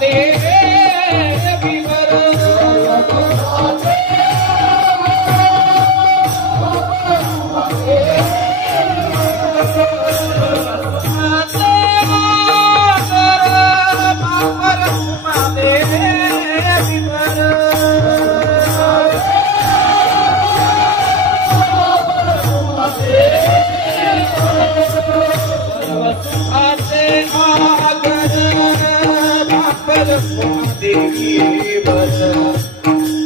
देव देवी बस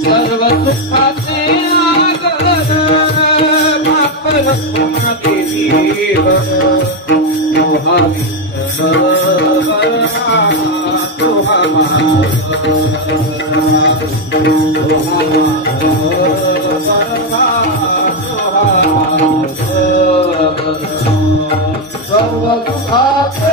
सर्व सुखाचे आगमन देवी बस तुहा सर्व सुखाचे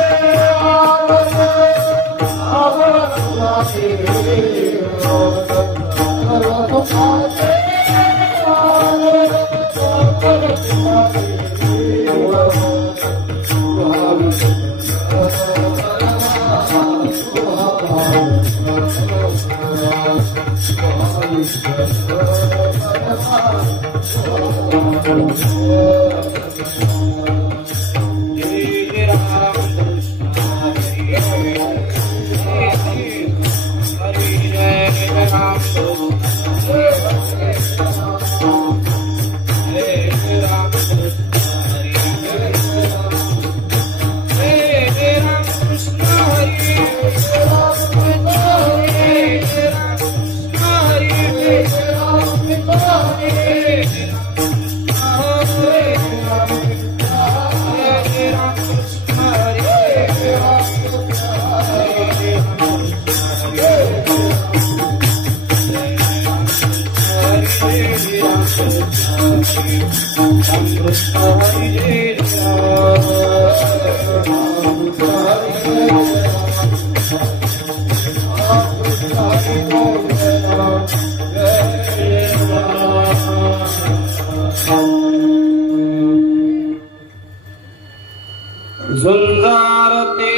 झुंजारते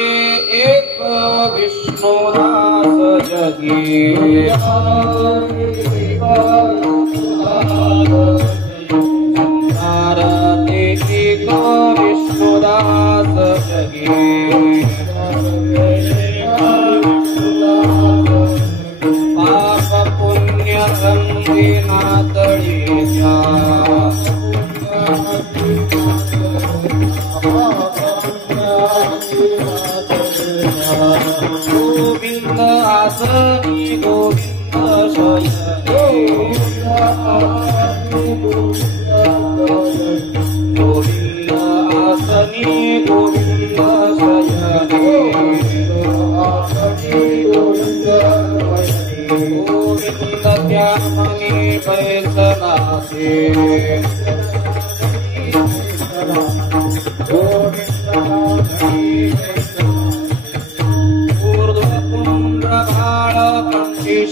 एक विष्णुदास जगी झुंजारते एक विष्णुदास जगी पाप पुण्य गंगे नातळी गोविंद आसनी गोविंद शयने गोविंद आसनी गोविंद शयने गोविंद त्यामनी बैसनासे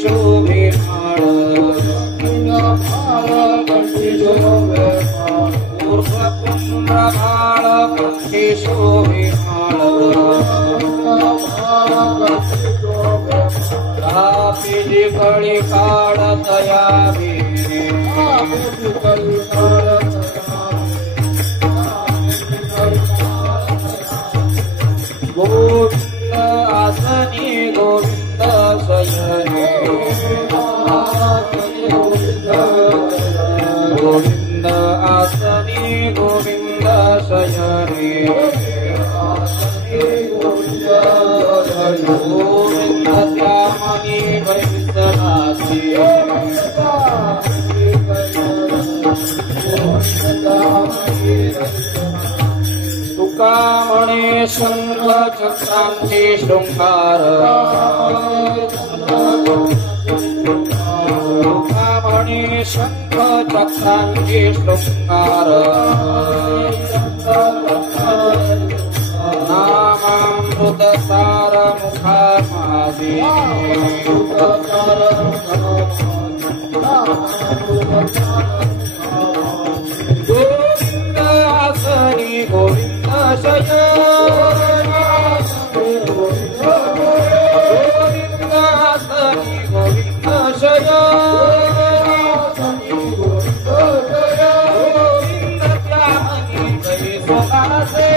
शोभे माळ ऊर्ध्वपुंड्रभाळ कंठी शोभे माळ तापी कळी काढतया वीणे गोविंद आसनी गोविंद शयने गोविंद आसनी गोविंद शयने गोविंद त्यामनी बैसनासी तुका म्हणे शंख चक्रांची शृंगार तुका म्हणे शंख चक्रांची शृंगार नामामृत सार मुखा माझे गोविंद आसनी गोविंद शयने गोविंद आसनी गोविंद शयने गोविंद त्यामनी बैसनासे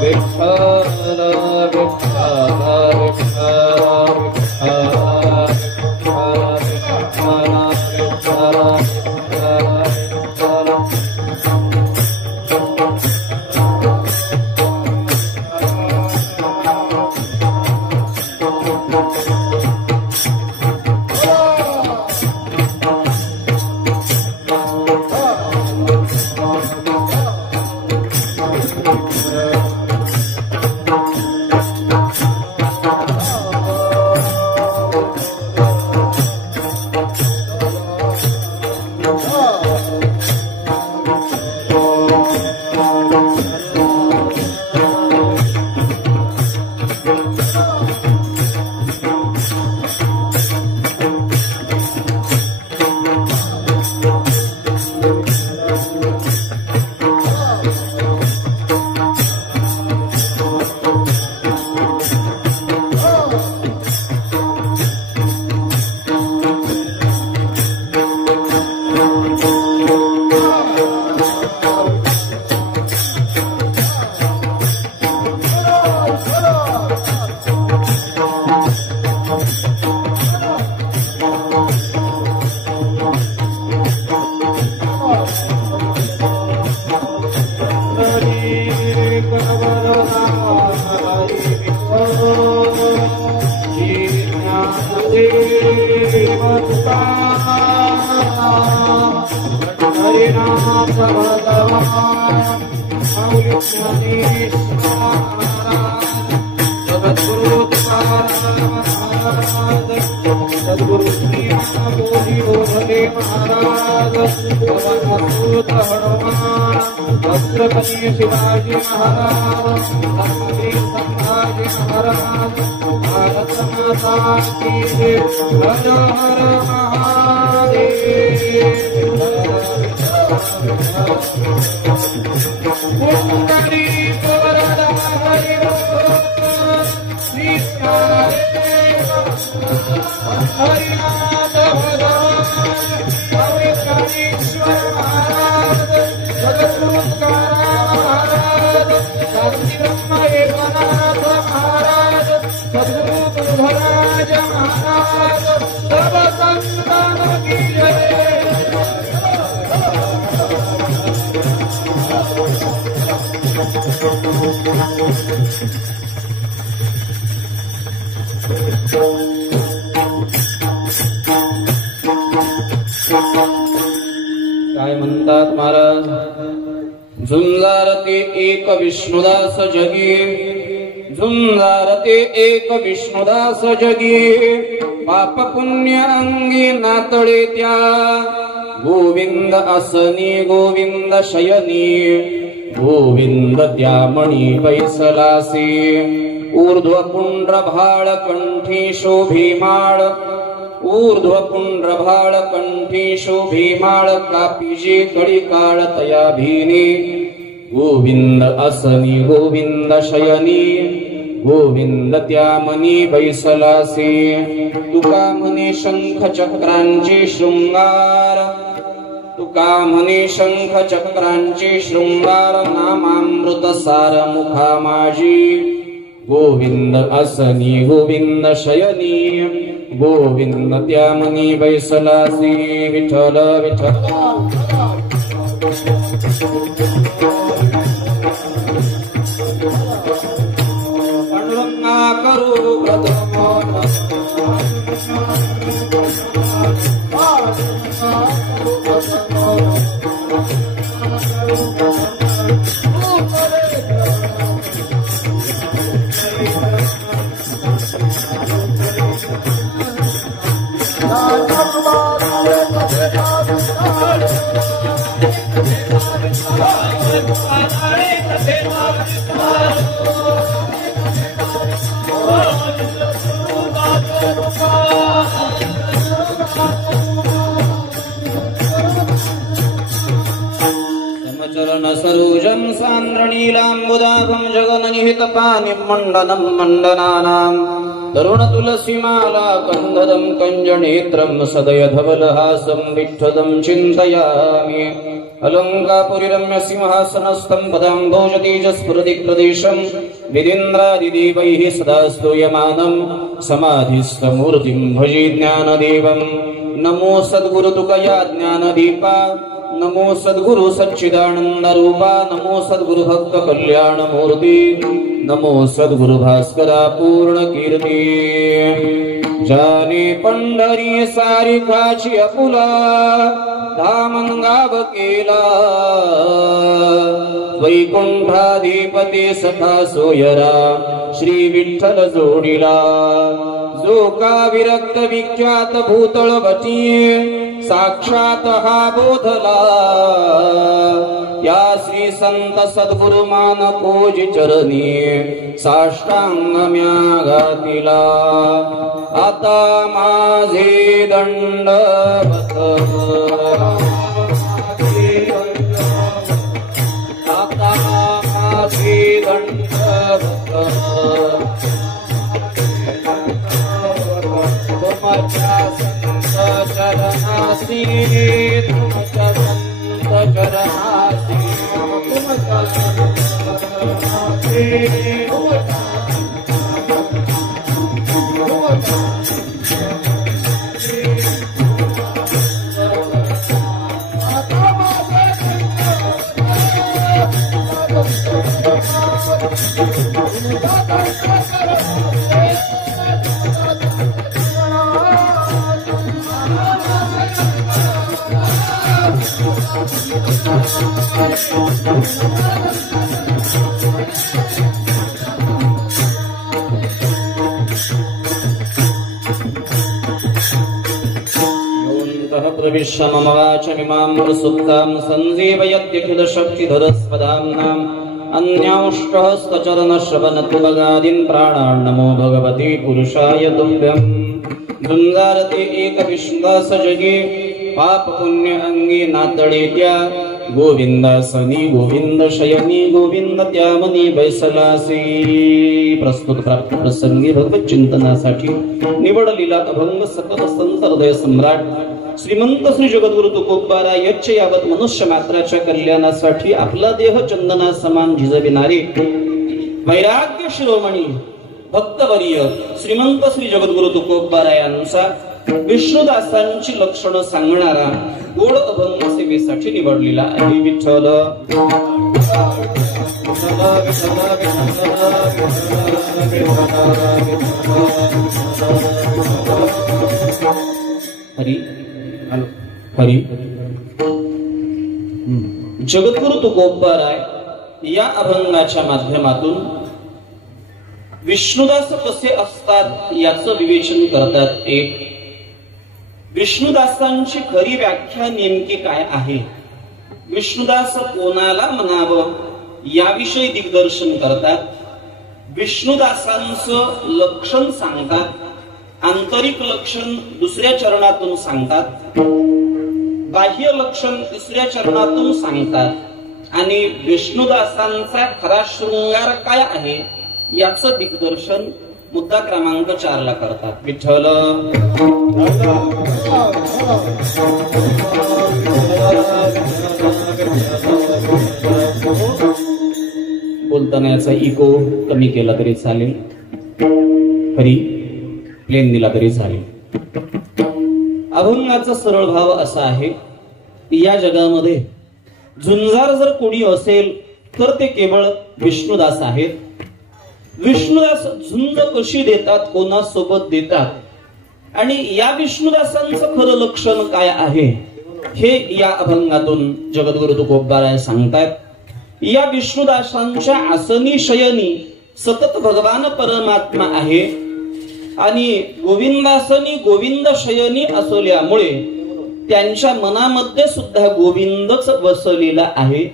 विठ्ठल विठ्ठल हरिनाथ भगवान सद्गुरु सद्गुरु श्री बोधि बोधले महाराज पवनसूत हनुमान भद्रकनी शिवाजी महाराज धर्मवीर संभाजी महाराज भारत माता की जय। हर हर महादेव। पुंडरीक वरदा हरि श्री हरिनाथ भगवान अमृतेश्वर महाराज जगद्गुरु महाराज शांति ब्रह्म एकनाथ महाराज सद्गुरु बुद्धराज महाराज सब संतान की जय। काय म्हणतात महाराज? झुंजारते एक विष्णुदास जगी, झुंजारते एक विष्णुदास जगी, पाप पुण्य अंगी नातळे त्या, गोविंद आसनी गोविंद शयनी, गोविंद त्या मणी बैसलासी, ऊर्ध्व पुंड्र भाळ कंठी शोभिमाळ, ऊर्ध्व पुंड्र भाळ कंठी शोभिमाळ, कापिजे कडी काळ तया भीनी, गोविंद आसनी गोविंद शयनी, गोविंद त्या मनी बैसलासी, तुका म्हणे शंख चक्रांची शृंगार, तुका म्हणे शंख चक्रांची शृंगार, नामामृत सार मुखा माझी, गोविंद आसनी गोविंद शयनी, गोविंद त्या मनी बैसलासी, विठ्ठल विठ्ठल। पांडुरंगा करू व्रत चरण सरोजं सान्द्रनीलाम्बुदाभं जगन्निहितपानिं मण्डनं मण्डनानां, तरुण तुलसीमाला कन्धदं कञ्जनेत्रं सदय धवलहासं विठ्ठलं चिन्तयामि, अलङ्कापुरीरम्य सिंहासनस्थं पदाम्भोजतेजस्फुरति प्रदेशं, विदिन्द्रादिदेवैः सदा स्तूयमानं, समाधिस्थमूर्तिं भजे ज्ञानदेवं। नमो सद्गुरु तुकया ज्ञानदीपा, नमो सद्गुरु सच्चिदानंद रूपा, नमो सद्गुरु भक्त कल्याण मूर्ति, नमो सद्गुरु भास्करा पूर्ण कीर्ती। जाने पंढरी सारिकाची अपुला, धामन गाव केला, वैकुंठाधिपती सखा सोयरा, श्री विठ्ठल जोडिला, जो का विरक्त विख्यात भूतळ बटी, साक्षात हा बोधला, या श्री संत सद्गुरु मानकोजी चरणी, साष्टांग म्या घातिला, आता माझे दंडवत, आता माझे दंडवत, तुमच्या संत चरणासी, तुमच्या संत चरणासी, तुमच्या संत चरणासी, आता प्रविश्य मम वाचमिमां सुप्तां सञ्जीवयत्यखिलशक्तिधरस्वधाम्नाम् अन्यांष्टहस्तचरणश्रवणत्वगादीन् प्राणान् नमो भगवते पुरुषाय तुभ्यम् झुंजारते एकविष्णुदास जगे पाप पुण्य अंगी नातळेत्या गोविंदासनी गोविंद शयनी गोविंद त्यामनी बैसलासी. प्रस्तुत प्राप्त प्रसंगी भगवत चिंतनासाठी निवडलेला अभंग सकल संत हृदय सम्राट श्रीमंत श्री जगद्गुरु तुकोबारा यच्च यावत मनुष्य मात्राच्या कल्याणासाठी आपला देह चंदना समान झिजविणारे वैराग्य शिरोमणी भक्तवर्य श्रीमंत श्री जगद्गुरु तुकोबारा यांचा विष्णुदासांची लक्षणं सांगणारा गोड अभंग सेवेसाठी निवडलेला आहे. विठ्ठल हरी हरी. जगद्गुरु तुकोबाराय या अभंगाच्या माध्यमातून विष्णुदास कसे असतात याचं विवेचन करतात. एक, विष्णुदासांची खरी व्याख्या नेमकी काय आहे, विष्णुदास कोणाला म्हणावं याविषयी दिग्दर्शन करतात. विष्णुदासांचं लक्षण सांगतात, आंतरिक लक्षण दुसऱ्या चरणातून सांगतात, बाह्य लक्षण तिसऱ्या चरणातून सांगतात आणि विष्णुदासांचा खरा शृंगार काय आहे याचं दिग्दर्शन मुद्दा क्रमांक 4 ला करतात. विठ्ठल बोलताना याचा इको कमी केला तरी चालेल, हरी प्लेन दिला तरी चालेल. अभंगाचा सरळ भाव असा आहे, या जगामध्ये झुंजार जर कोणी असेल तर ते केवळ विष्णुदास आहेत. विष्णुदास झुंज कशी देतात, कोणासोबत देतात आणि या विष्णुदासांचं खरं लक्षण काय आहे हे या अभंगातून जगद्गुरु तुकोबाराय सांगतात. या विष्णुदासांच्या आसनी शयनी सतत भगवान परमात्मा आहे आणि गोविंदासनी गोविंद शयनी असल्यामुळे त्यांच्या मनामध्ये सुद्धा गोविंदच वसलेला आहे.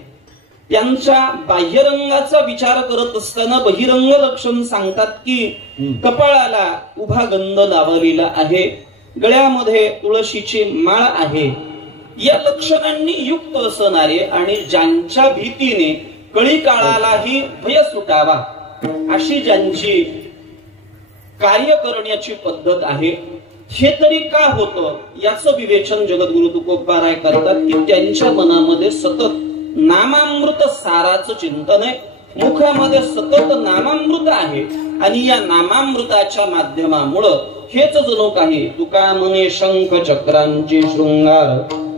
त्यांच्या बाह्यरंगाचा विचार करत असताना बहिरंग लक्षण सांगतात की कपाळाला उभा गंध लावलेला आहे, गळ्यामध्ये तुळशीची माळ आहे. या लक्षणांनी युक्त असणारे आणि ज्यांच्या भीतीने कळी काळालाही भय सुटावा अशी ज्यांची कार्य करण्याची पद्धत आहे, हे तरी का होतं याचं विवेचन जगद्गुरु तुकोबाराय करतात की त्यांच्या मनामध्ये सतत नामामृत साराचं चिंतन आहे, मुखामध्ये सतत नामामृत आहे आणि या नामामृताच्या माध्यमामुळं हेच जणू काही तुका म्हणे शंख चक्रांची शृंगार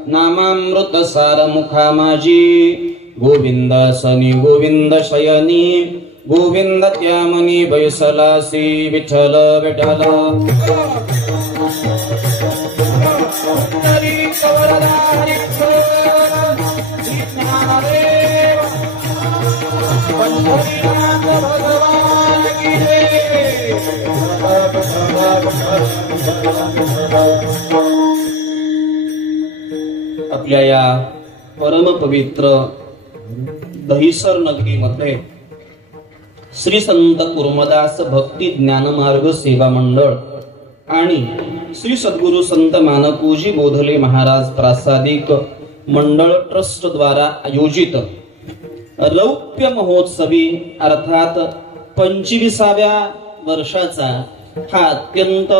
नामामृत सार मुखा माझी गोविंदासनी गोविंद शयनी गोविंद त्यामनी बैसलासी. विठ्ठल विठ्ठल आपल्या या परम पवित्र दहिसर नगरीमध्ये श्री संत कुर्मदास भक्ती ज्ञानमार्ग सेवा मंडळ आणि श्री सद्गुरु संत मानकोजी बोधले महाराज प्रासादिक मंडळ ट्रस्ट द्वारा आयोजित रौप्य महोत्सवी अर्थात 25व्या वर्षाचा हा अत्यंत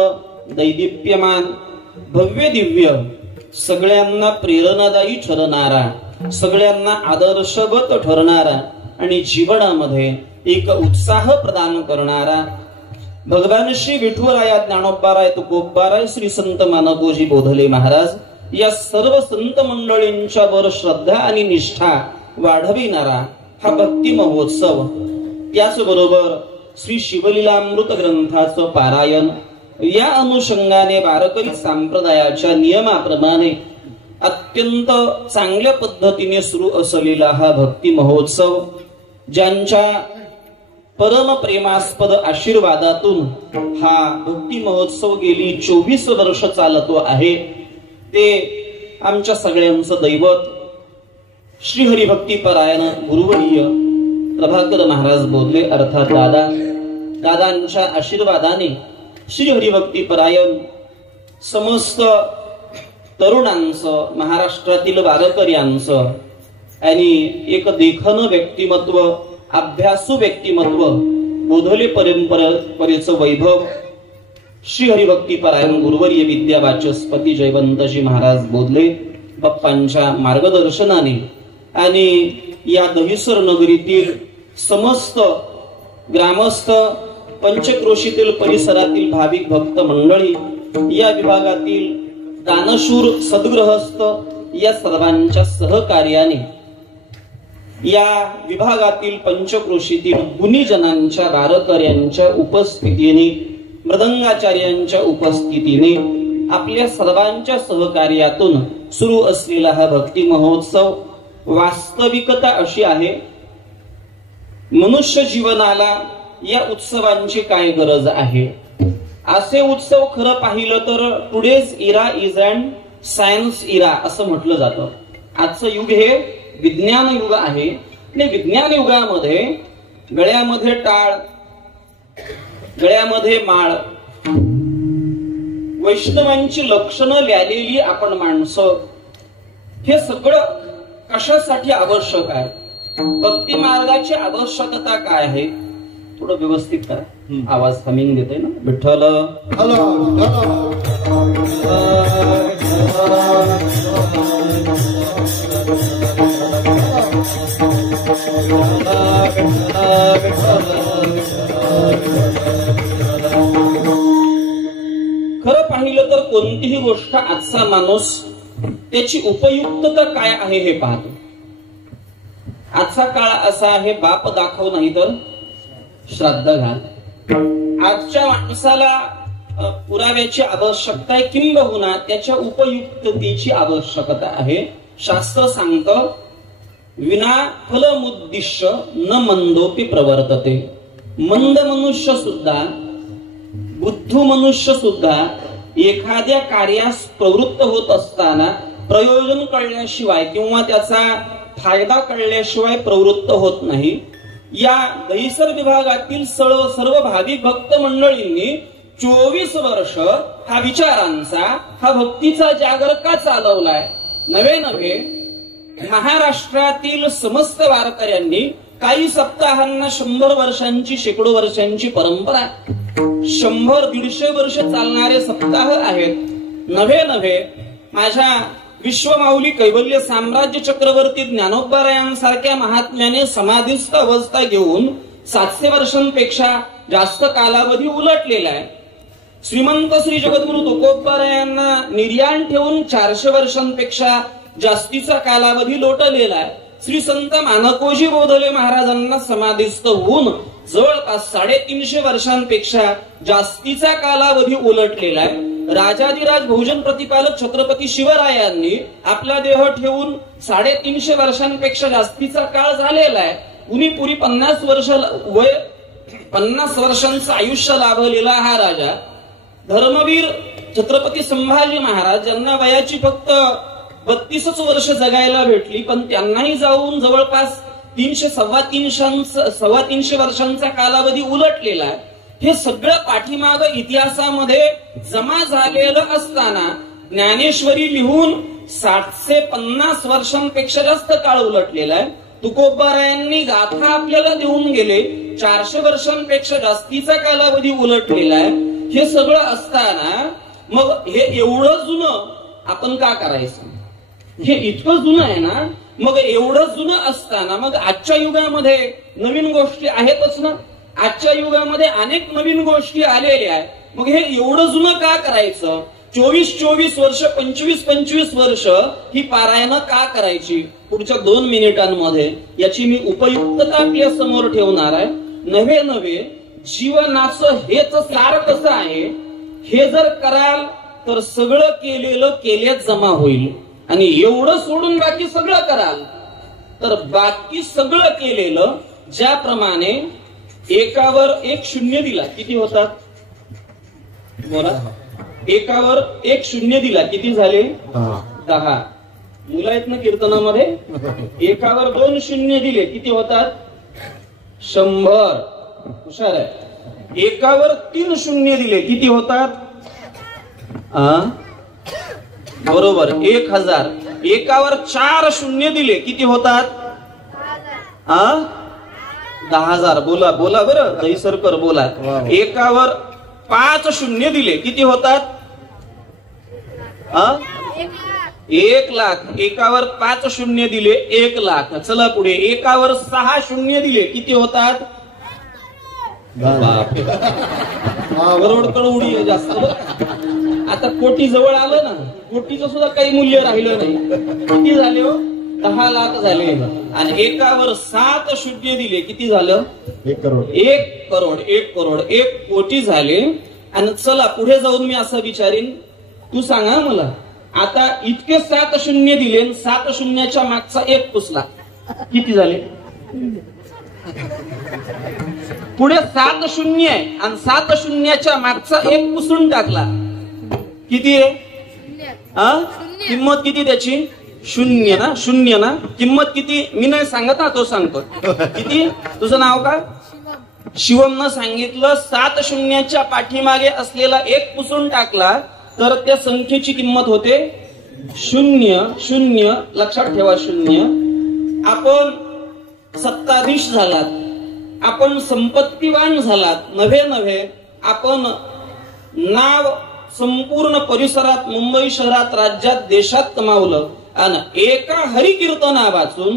दैदिप्यमान भव्य दिव्य सगळ्यांना प्रेरणादायी ठरणारा, सगळ्यांना आदर्शवत ठरणारा आणि जीवनामध्ये एक उत्साह प्रदान करणारा भगवान श्री विठुराया ज्ञानोबाराय तुकोबाराय श्री संत मानकोजी बोधले महाराज या सर्व संत मंडळींच्या वर श्रद्धा आणि निष्ठा वाढविणारा हा भक्ती महोत्सव. त्याचबरोबर श्री शिवलीलामृत ग्रंथाचं पारायण या अनुषंगाने वारकरी संप्रदायाच्या नियमाप्रमाणे अत्यंत चांगल्या पद्धतीने सुरू असलेला हा भक्ती महोत्सव ज्यांच्या परम प्रेमास्पद आशीर्वादातून हा भक्ती महोत्सव गेली 24 वर्ष चालतो आहे. ते आमच्या सगळ्यांचं दैवत श्री हरिभक्तीपरायण गुरुवर्य प्रभाकर महाराज बोधले अर्थात दादांच्या आशीर्वादाने श्री हरिभक्तीपरायण समस्त तरुणांचं, महाराष्ट्रातील वारकऱ्यांचं आणि एक देखणं व्यक्तिमत्व, अभ्यासू व्यक्तिमत्व, बोधले परंपरेचं वैभव श्री हरिभक्तीपरायण गुरुवर्य विद्यावाचस्पती जयवंतजी महाराज बोधले बाप्पांच्या मार्गदर्शनाने आणि या दहिसर नगरीतील समस्त ग्रामस्थ, पंचक्रोशीतील परिसरातील भाविक भक्त मंडळी, या विभागातील दानशूर सद्गृहस्थ या सर्वांच्या सहकार्याने या विभागातील पंचक्रोशीतील गुणीजनांच्या, वारकऱ्यांच्या उपस्थितीने, मृदंगाचार्यांच्या उपस्थितीने, आपल्या सर्वांच्या सहकार्यातून सुरू असलेला हा भक्ती महोत्सव वास्तविकता अशी आहे, मनुष्य जीवनाला या उत्सवांची काय गरज आहे. असे उत्सव खरं पाहिलं तर today's era is and science era असं म्हटलं जातं. आजचं युग हे विज्ञान युग आहे आणि विज्ञान युगामध्ये गळ्यामध्ये टाळ, गळ्यामध्ये माळ, वैष्णवांची लक्षणं लिहिलेली आपण माणसं, हे सगळं कशासाठी आवश्यक आहे, भक्ती मार्गाची आवश्यकता काय आहे. थोडं व्यवस्थित करा, आवाज हमिंग देतोय ना. विठ्ठल खरं पाहिलं तर कोणतीही गोष्ट आजचा माणूस त्याची उपयुक्तता काय आहे हे पाहतो. आजचा काळ असा आहे, बाप दाखव नाही तर श्राद्ध घाल. आजच्या माणसाला पुराव्याची आवश्यकता आहे, किंबहुना त्याच्या उपयुक्ततेची आवश्यकता आहे. शास्त्र सांगतं, विना फलमुद्दिश्य न मंदोपि प्रवर्तते. मंद मनुष्य सुद्धा, बुद्धू मनुष्य सुद्धा एखाद्या कार्यास प्रवृत्त होत असताना प्रयोजन कळल्याशिवाय किंवा त्याचा फायदा कळल्याशिवाय प्रवृत्त होत नाही. या दहिसर विभागातील सर्व भाविक भक्त मंडळींनी 24 वर्ष हा विचारांचा, हा भक्तीचा जागर का चालवलाय. नवे महाराष्ट्रातील समस्त वारकऱ्यांनी काही सप्ताहांना 100 वर्षांची, शेकडो वर्षांची परंपरा, 100-150 वर्ष चालणारे सप्ताह आहेत. नवे माझ्या विश्वमाऊली कैवल्य साम्राज्य चक्रवर्ती ज्ञानोबारायांसारख्या महात्म्याने समाधिस्थ अवस्था घेऊन 700 वर्षांपेक्षा जास्त कालावधी उलटलेला आहे. श्रीमंत श्री जगद्गुरु तुकोबारायांना निर्याण ठेवून 400 वर्षांपेक्षा जास्तीचा कालावधी लोटलेला आहे. श्री संत मानकोजी बोधले महाराजांना समाधिस्थ होऊन जवळपास 350 वर्षांपेक्षा जास्तीचा कालावधी उलटलेला आहे. राजाधिराज बहुजन प्रतिपालक छत्रपती शिवरायांनी आपला देह ठेवून 350 वर्षांपेक्षा जास्तीचा काळ झालेला आहे. कुणी पुरी 50 वर्षांचं आयुष्य लाभलेला हा राजा धर्मवीर छत्रपती संभाजी महाराज, ज्यांना वयाची फक्त 32 वर्ष जगायला भेटली, पण त्यांनाही जाऊन जवळपास 300-350 वर्षांचा कालावधी उलटलेला आहे. हे सगळं पाठीमाग इतिहासामध्ये जमा झालेलं असताना ज्ञानेश्वरी लिहून 750 वर्षांपेक्षा जास्त काळ उलटलेला आहे. तुकोबारायांनी गाथा आपल्याला देऊन गेले, 400 वर्षांपेक्षा जास्तीचा कालावधी उलटलेला आहे. हे सगळं असताना मग हे एवढं जुनं आपण का करायचं. हे इतकं जुनं आहे ना, मग एवढं जुनं असताना मग आजच्या युगामध्ये नवीन गोष्टी आहेतच ना. आजच्या युगामध्ये अनेक नवीन गोष्टी आलेल्या आहेत. मग हे एवढं जुनं का करायचं. 24 वर्ष, 25 वर्ष ही पारायणं का करायची. पुढच्या 2 मिनिटांमध्ये याची मी उपयुक्तता आपल्या समोर ठेवणार आहे. नवे जीवनाचं हेच सार कसं आहे, हे जर कराल तर सगळं केलेलं केल्यात जमा होईल. आणि एवढं सोडून बाकी सगळं कराल तर बाकी सगळं केलेलं, ज्याप्रमाणे एकावर 1 शून्य दिला किती होतात बोला. एकावर 1 शून्य दिला किती झाले 10. मुलं आहेत ना कीर्तनामध्ये. एकावर 2 शून्य दिले किती होतात? 100. हुशार आहे. एकावर 3 शून्य दिले किती होतात? बरोबर 1000. एकावर 4 शून्य दिले किती होतात? 10,000. बोला बोला बरं दहीसरकर बोला. एकावर 5 शून्य दिले किती होतात? 1,00,000. एकावर 5 शून्य दिले 1,00,000. चला पुढे. एकावर 6 शून्य दिले किती होतात? बरोबर कळवडी आहे जास्त. आता कोटी जवळ आलं ना, कोटीचं सुद्धा काही मूल्य राहिलं नाही. किती झाले हो? 10 लाख झाले. आणि एकावर 7 शून्य दिले किती झालं? 1 करोड. 1 करोड. 1 करोड 1 कोटी झाले. आणि चला पुढे जाऊन मी असं विचारीन, तू सांगा मला, आता इतके 7 शून्य दिले, 7 शून्याच्या मागचा 1 पुसला किती झाले? पुढे 7 शून्य आहे आणि 7 शून्याच्या मागचा 1 पुसून टाकला किती आहे? किंमत किती त्याची? 0 ना. 0 ना. किंमत किती? मी नाही सांगत ना, तो सांगतो. किती? तुझं नाव का? शिवमनं सांगितलं 7 शून्याच्या पाठीमागे असलेला 1 पुसून टाकला तर त्या संख्येची किंमत होते 0. 0 लक्षात ठेवा. 0. आपण सत्ताधीश झालात, आपण संपत्तीवान झालात, नव्हे आपण नाव संपूर्ण परिसरात, मुंबई शहरात, राज्यात, देशात कमावलं. आणि एका हरिकीर्तना वाचून,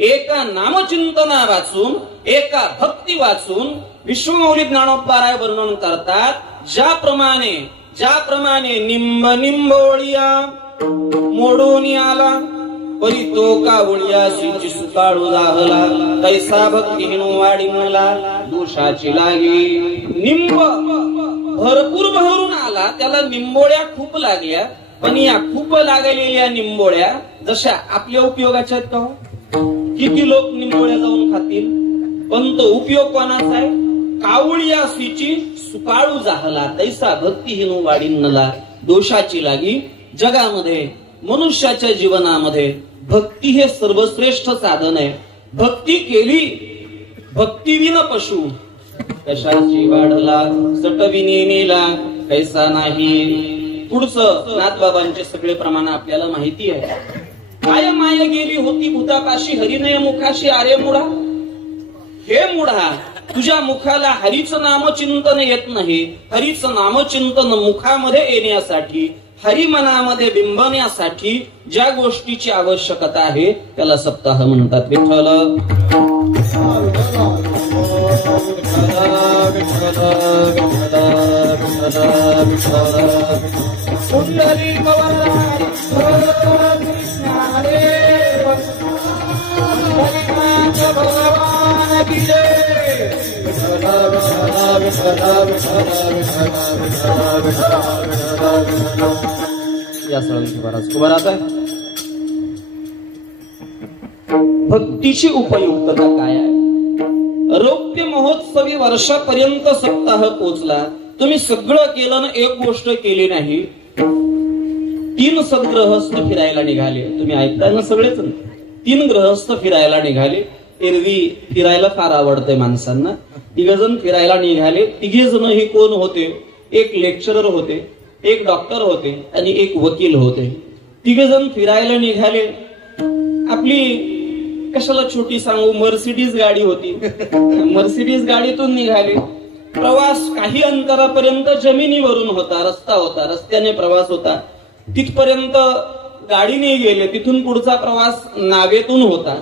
एका नामचिंतना वाचून, एका भक्ती वाचून विश्वमौली ज्ञानोबा वर्णन करतात. ज्याप्रमाणे निंब निंबोळिया मोडून आला परी तो कावळिया शिची सुकाळू जाहला तैसा भक्तीहीनो वाढी मला दोषाची लागी. निंब भरपूर बहरून आला, त्याला निंबोळ्या खूप लागल्या, पण या खूप लागलेल्या निंबोळ्या जशा आपल्या उपयोगाच्या आहेत का? किती लोक निंबोळ्या जाऊन खातील, पण तो उपयोग कोणाचा आहे? कावळिया शिची सुकाळू जाहला तैसा भक्तीहीनो वाढी मला दोषाची लागी. जगामध्ये, मनुष्याच्या जीवनामध्ये भक्ती हे सर्वश्रेष्ठ साधन आहे. भक्ती केली, भक्तीविना पशु कशाची वाढला सटविनी नेला कैसा नाही. पुढचं नाथबाबांचे सगळे प्रमाण आपल्याला माहिती आहे. काय माया गेली होती भूतापाशी हरिनय मुखाशी आरे मुढा. हे मुढा, तुझ्या मुखाला हरीचं नामचिंतन येत नाही. हरीचं नामचिंतन मुखामध्ये येण्यासाठी, हरी मनामध्ये बिंबण्यासाठी ज्या गोष्टीची आवश्यकता आहे त्याला सप्ताह म्हणतात. विठ्ठल या सळांची महाराज उभा राहत आहे. भक्तीची उपयुक्तता काय आहे? रौप्य महोत्सवी वर्षापर्यंत सप्ताह पोचला. तुम्ही सगळं केलं ना, एक गोष्ट केली नाही. 3 सद्गृहस्थ फिरायला निघाले. तुम्ही ऐकताय ना सगळेच. 3 गृहस्थ फिरायला निघाले. एरवी फिरायला फार आवडते माणसांना. 3 जण फिरायला निघाले. 3 जण हे कोण होते? एक लेक्चरर होते, एक डॉक्टर होते आणि एक वकील होते. 3 जण फिरायला निघाले. आपली कशाला छोटी सांगू, मर्सिडीज गाडी होती. मर्सिडीज गाडीतून निघाले. प्रवास काही अंतरापर्यंत जमिनीवरून होता, रस्ता होता, रस्त्याने प्रवास होता. तिथपर्यंत गाडीने गेले. तिथून पुढचा प्रवास नावेतून होता,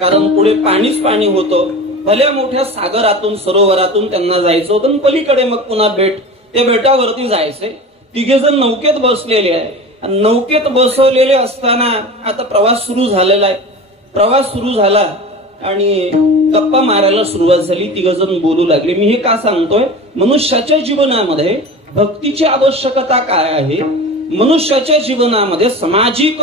कारण पुढे पाणीच पाणी होतं. भल्या मोठ्या सागरातून, सरोवरातून त्यांना जायचं होतं. पलीकडे मग पुन्हा त्या बेटावरती जायचंय. 3 जण नौकेत बसलेले आहे. नौकेत बसवलेले असताना आता प्रवास सुरू झालेला आहे. प्रवास सुरू झाला आणि गप्पा मारायला सुरुवात झाली. 3 जण बोलू लागले. मी हे का सांगतोय? मनुष्याच्या जीवनामध्ये भक्तीची आवश्यकता काय आहे? मनुष्याच्या जीवनामध्ये सामाजिक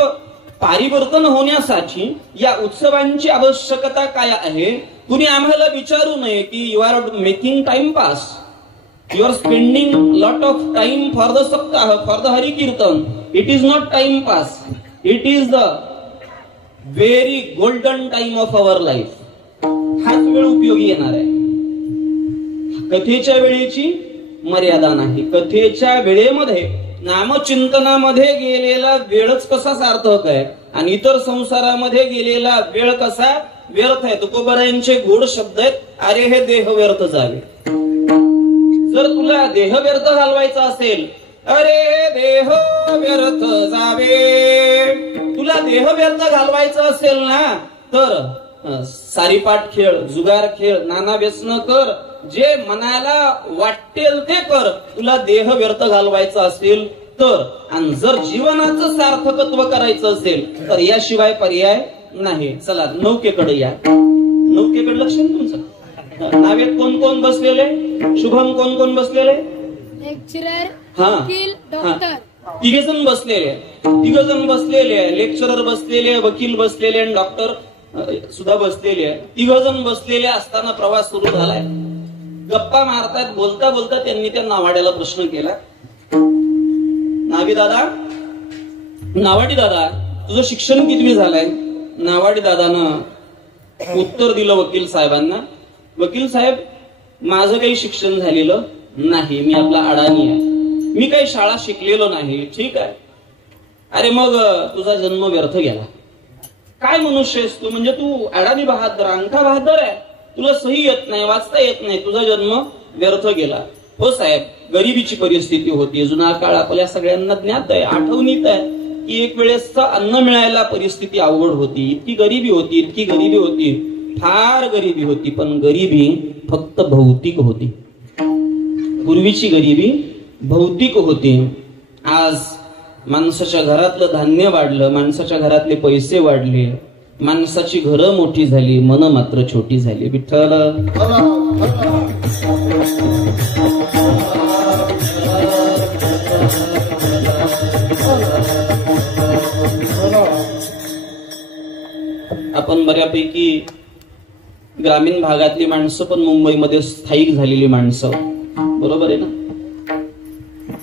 परिवर्तन होण्यासाठी या उत्सवांची आवश्यकता काय आहे? कुणी आम्हाला विचारू नये की you are making timepass, you are spending lot of time for the saptah, for the Hari kirtan. It is not timepass, it is the very golden time of our life, हाच वेळ उपयोगी येणार आहे. कथेच्या वेळेची मर्यादा नाही. कथेच्या वेळेमध्ये नामचिंतनामध्ये गेलेला वेळच कसा सार्थक आहे आणि इतर संसारामध्ये गेलेला वेळ कसा व्यर्थ आहे. तुकोबारायांचे गोड शब्द आहेत, अरे हे देह व्यर्थ जावे. जर तुला देह व्यर्थ घालवायचा असेल, अरे देह व्यर्थ जावे, तुला देह व्यर्थ घालवायचं असेल ना तर सारीपाट खेळ, जुगार खेळ, नाना व्यसन कर, जे मनाला वाटेल ते कर. तुला देह व्यर्थ घालवायचं असेल तर, आणि जर जीवनाचं सार्थकत्व करायचं असेल तर याशिवाय पर्याय नाही. चला नौकेकडे या. नौकेकडे लक्ष तुमचं. नावेत कोण कोण बसलेले? शुभम कोण कोण बसलेले? लेक्चरर, हा, वकील, डॉक्टर. तिघेजण बसलेले. तिघजण बसलेले आहे. लेक्चरर बसलेले, वकील बसलेले आणि डॉक्टर सुद्धा बसलेले आहे. तिघजण बसलेले असताना प्रवास सुरू झालाय. गप्पा मारतात. बोलता बोलता त्यांनी त्या नावाड्याला प्रश्न केला, नावाडी दादा तुझं शिक्षण कितवी झालंय? नावाडी दादानं उत्तर दिलं वकील साहेबांना, वकील साहेब माझं काही शिक्षण झालेलं नाही, मी आपला अडाणी आहे, मी काही शाळा शिकलेलो नाही. ठीक आहे. अरे मग तुझा जन्म व्यर्थ गेला. काय मनुष्य आहेस तू? म्हणजे तू अडाणी बहादर, अंका बहादर आहे, तुला सही येत नाही, वाचता येत नाही, तुझा जन्म व्यर्थ गेला. हो साहेब, गरिबीची परिस्थिती होती. जुना काळ आपल्या सगळ्यांना ज्ञात आहे, आठवणीत आहे की एक वेळेस अन्न मिळायला परिस्थिती अवघड होती. इतकी गरिबी होती, इतकी गरिबी होती, फार गरिबी होती. पण गरिबी फक्त भौतिक होती. पूर्वीची गरिबी भौतिक होती. आज माणसाच्या घरातलं धान्य वाढलं, माणसाच्या घरातले पैसे वाढले, माणसाची घरं मोठी झाली, मन मात्र छोटी झाली. विठ्ठल आपण बऱ्यापैकी ग्रामीण भागातली माणसं पण मुंबईमध्ये स्थायिक झालेली माणसं, बरोबर आहे ना?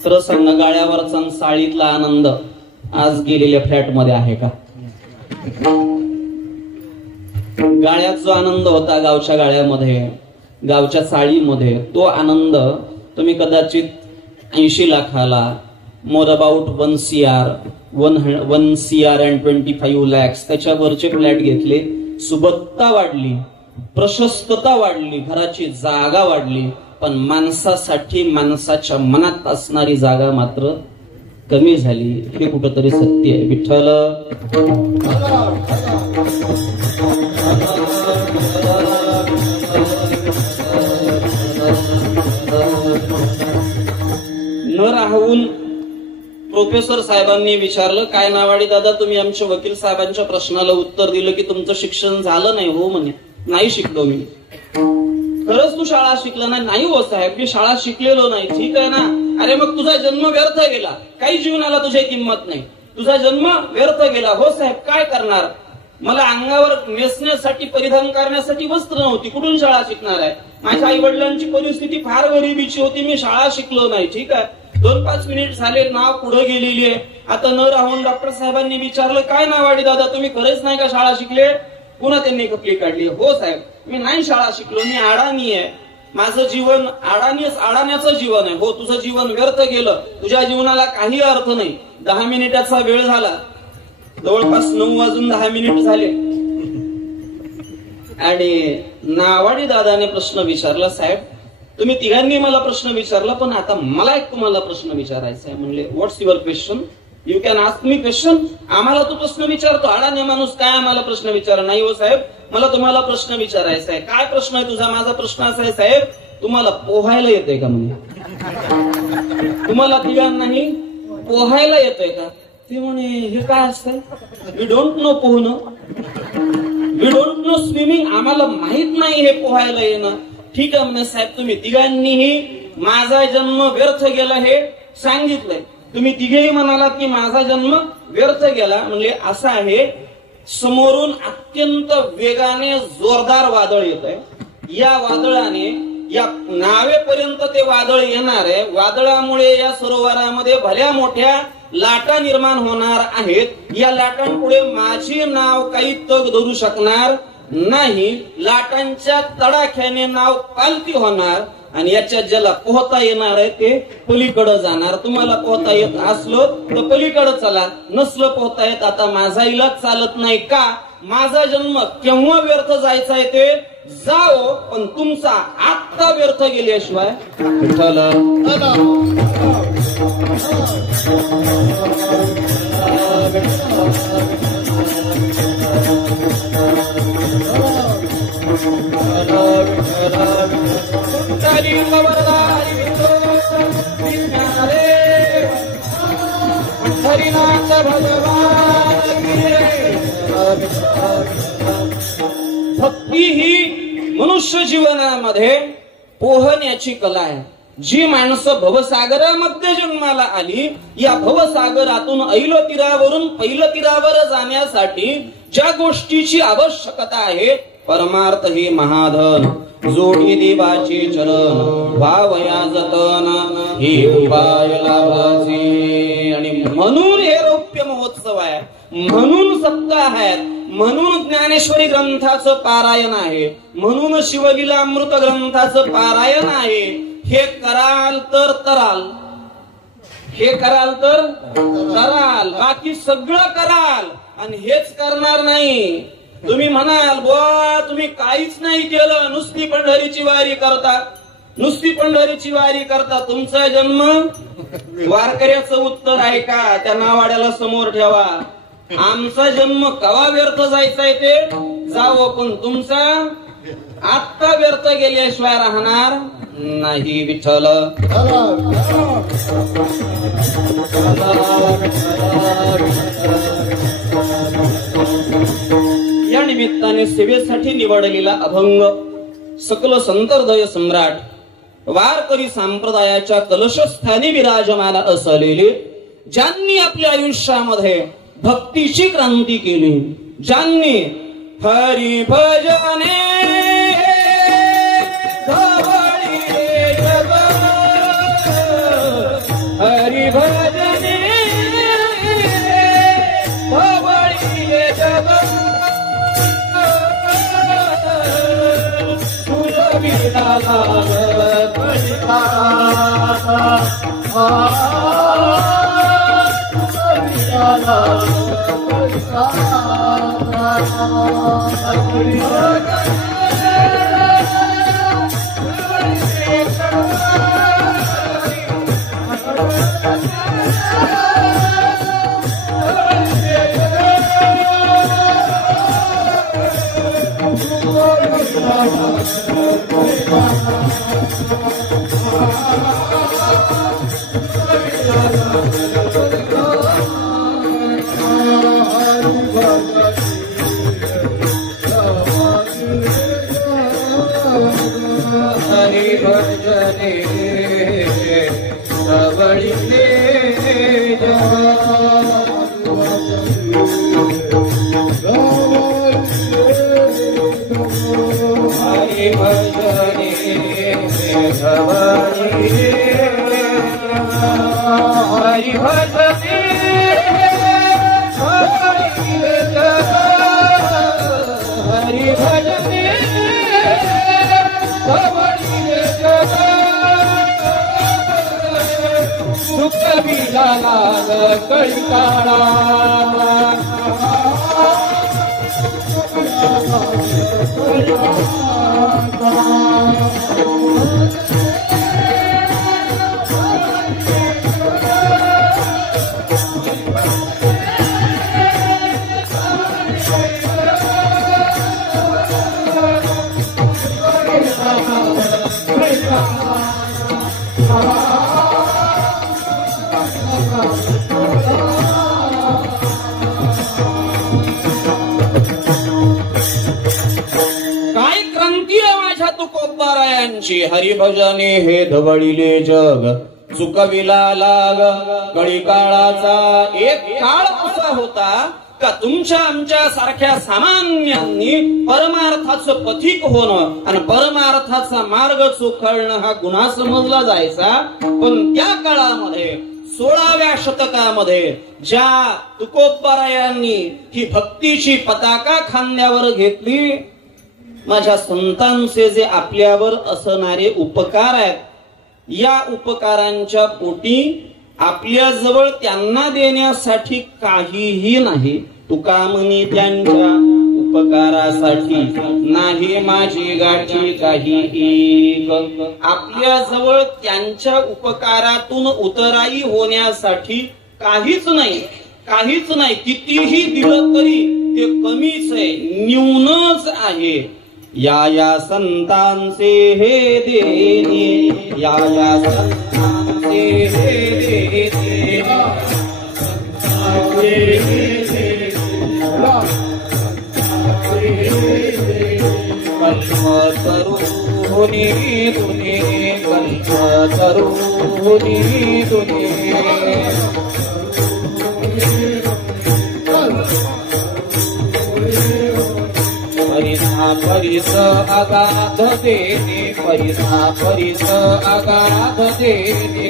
खरं सांगा, गाळ्यावरचा साळीतला आनंद आज गेलेल्या फ्लॅट मध्ये आहे का? गाळ्यात जो आनंद होता गावच्या गाळ्यामध्ये, गावच्या चाळीमध्ये, तो आनंद तुम्ही कदाचित 80 लाखाला, more about 1 CR and 25 lakhs त्याच्यावरचे फ्लॅट घेतले. सुबत्ता वाढली, प्रशस्तता वाढली, घराची जागा वाढली, पण माणसासाठी माणसाच्या मनात असणारी जागा मात्र कमी झाली. हे कुठंतरी सत्य आहे. विठ्ठल न राहून प्रोफेसर साहेबांनी विचारलं, काय नावाडी दादा तुम्ही आमच्या वकील साहेबांच्या प्रश्नाला उत्तर दिलं की तुमचं शिक्षण झालं नाही? हो म्हणे, नाही शिकलो मी. खरंच तू शाळा शिकला नाही? नाही हो साहेब, मी शाळा शिकलेलो नाही. ठीक आहे ना. अरे मग तुझा जन्म व्यर्थ गेला, काही जीवनाला तुझी किंमत नाही, तुझा जन्म व्यर्थ गेला. हो साहेब, काय करणार? मला अंगावर नेसण्यासाठी, परिधान करण्यासाठी वस्त्र नव्हती, कुठून शाळा शिकणार आहे? माझ्या आई वडिलांची परिस्थिती फार गरिबीची होती, मी शाळा शिकलो नाही. ठीक आहे. 2-5 मिनिट झाले, नाव पुढे गेलेली आहे. आता न राहून डॉक्टर साहेबांनी विचारलं, काय नावाडी दादा तुम्ही खरेच नाही का शाळा शिकले? पुन्हा त्यांनी कपली काढली. हो साहेब, मी नाही शाळा शिकलो, मी अडाणी आहे, माझं जीवन अडाण्याचं जीवन आहे. हो, तुझं जीवन व्यर्थ गेलं, तुझ्या जीवनाला काही अर्थ नाही. 10 मिनिटाचा वेळ झाला, जवळपास 9:10 झाले आणि नावाडी दादाने प्रश्न विचारला, साहेब तुम्ही तिघांनी मला प्रश्न विचारला, पण आता मला एक तुम्हाला प्रश्न विचारायचा आहे. म्हणले, what's your question? You can ask me question. आम्हाला तू प्रश्न विचारतो, अडाणी माणूस, काय आम्हाला प्रश्न विचार? नाही हो साहेब, मला तुम्हाला प्रश्न विचारायचा आहे. काय प्रश्न आहे तुझा? माझा प्रश्न असा आहे, साहेब तुम्हाला पोहायला येतंय का? म्हणे, तुम्हाला तिघांनाही पोहायला येतंय का? ते म्हणे, हे काय असतं? वी डोंट नो पोहणं, वी डोंट नो स्विमिंग, आम्हाला माहित नाही हे पोहायला येणं. ठीक आहे म्हणे, साहेब तुम्ही तिघांनीही माझा जन्म व्यर्थ गेला हे सांगितलंय, तुम्ही तिघेही म्हणालात की माझा जन्म व्यर्थ गेला. म्हणजे असं आहे, समोरून अत्यंत वेगाने जोरदार वादळ येत आहे, या वादळाने या नावेपर्यंत ते वादळ येणार आहे. वादळामुळे या सरोवरामध्ये भल्या मोठ्या लाटा निर्माण होणार आहेत. या लाटांपुढे माझी नाव काही तग धरू शकणार नाही. लाटांच्या तडाख्याने नाव पालती होणार आणि याच्यात ज्याला पोहता येणार आहे ते पलीकडे जाणार. तुम्हाला पोहता येत असलं तर पलीकडे चला, नसलं पोहता येत आता माझा इलाज चालत नाही का? माझा जन्म केव्हा व्यर्थ जायचा आहे ते जाओ, पण तुमचा आत्ता व्यर्थ गेल्याशिवाय विठ्ठल. हरिनाथ भगवान. भक्ती ही मनुष्य जीवनामध्ये पोहण्याची कला आहे. जी माणसं भवसागरामध्ये जन्माला आली, या भवसागरातून ऐल तीरावरून पैल तीरावर जाण्यासाठी ज्या गोष्टीची आवश्यकता आहे, परमार्थ हे महाधन, जोडी देवाचे चरण, भावया जतन, हे उपाय लाभाचे. आणि म्हणून हे रौप्य महोत्सव आहे, म्हणून सप्ताह आहेत, म्हणून ज्ञानेश्वरी ग्रंथाचं पारायण आहे, म्हणून शिवलीलामृत ग्रंथाचं पारायण आहे. हे कराल तर तराल, हे कराल तर तराल, बाकी सगळं कराल. आणि हेच करणार नाही, तुम्ही म्हणाल बुवा तुम्ही काहीच नाही केलं, नुसती पंढरीची वारी करता, नुसती पंढरीची वारी करता. तुमचा जन्म वारकऱ्याचं उत्तर आहे का? त्या नावाड्याला समोर ठेवा. आमचा जन्म कवा व्यर्थ जायचा ते जावं, पण तुमचा आत्ता व्यर्थ गेल्याशिवाय राहणार नाही. विठ्ठल. या निमित्ताने सेवेसाठी निवडलेला अभंग सकल संतर्दय सम्राट वारकरी संप्रदायाच्या कलशस्थानी विराजमान असलेले, ज्यांनी आपल्या आयुष्यामध्ये भक्तीची क्रांती केली, ज्यांनी हरी भजने धवळीले जग, हरी भजने धवळीले जग, तुझविदाला कळिता हरि भजने धवळीले हरि भजने धवळीले, हरि भजने धवळीले, हरि भजने दुःख विलाला कळिकाळा. काय क्रांती आहे माझ्या तुकोबारायांची. हरिभजने हे धवळीले जग, चुकविला लाग कळी काळाचा. एक काळ असा होता का तुमच्या आमच्या सारख्या सामान्यांनी परमार्थाचं पथिक होणं आणि परमार्थाचा मार्ग चोखळणं हा गुन्हा समजला जायचा. पण त्या काळामध्ये 16व्या शतकामध्ये ज्या तुकोबारायांनी ही भक्तीची पताका खांद्यावर घेतली, माझ्या संतांचे जे आपल्यावर असणारे उपकार आहेत, या उपकारांच्या पोटी आपल्या जवळ त्यांना देण्यासाठी काहीही नाही. तुका म्हणी त्यांच्या उपकारासाठी नाही माझी गाठी काही एक. आपल्या जवळ त्यांच्या उपकारातून उतराई होण्यासाठी काहीच नाही, काहीच नाही. कितीही दिलं तरी ते कमीच आहे, न्यूनच आहे. या संतांचे हे देणे, या संतांचे हे देणे, कल्प तरुणी तुने, कल्प तरुणी तुने, परिसा परिस अगाध देणे, परिसा परिस अगाध देणे,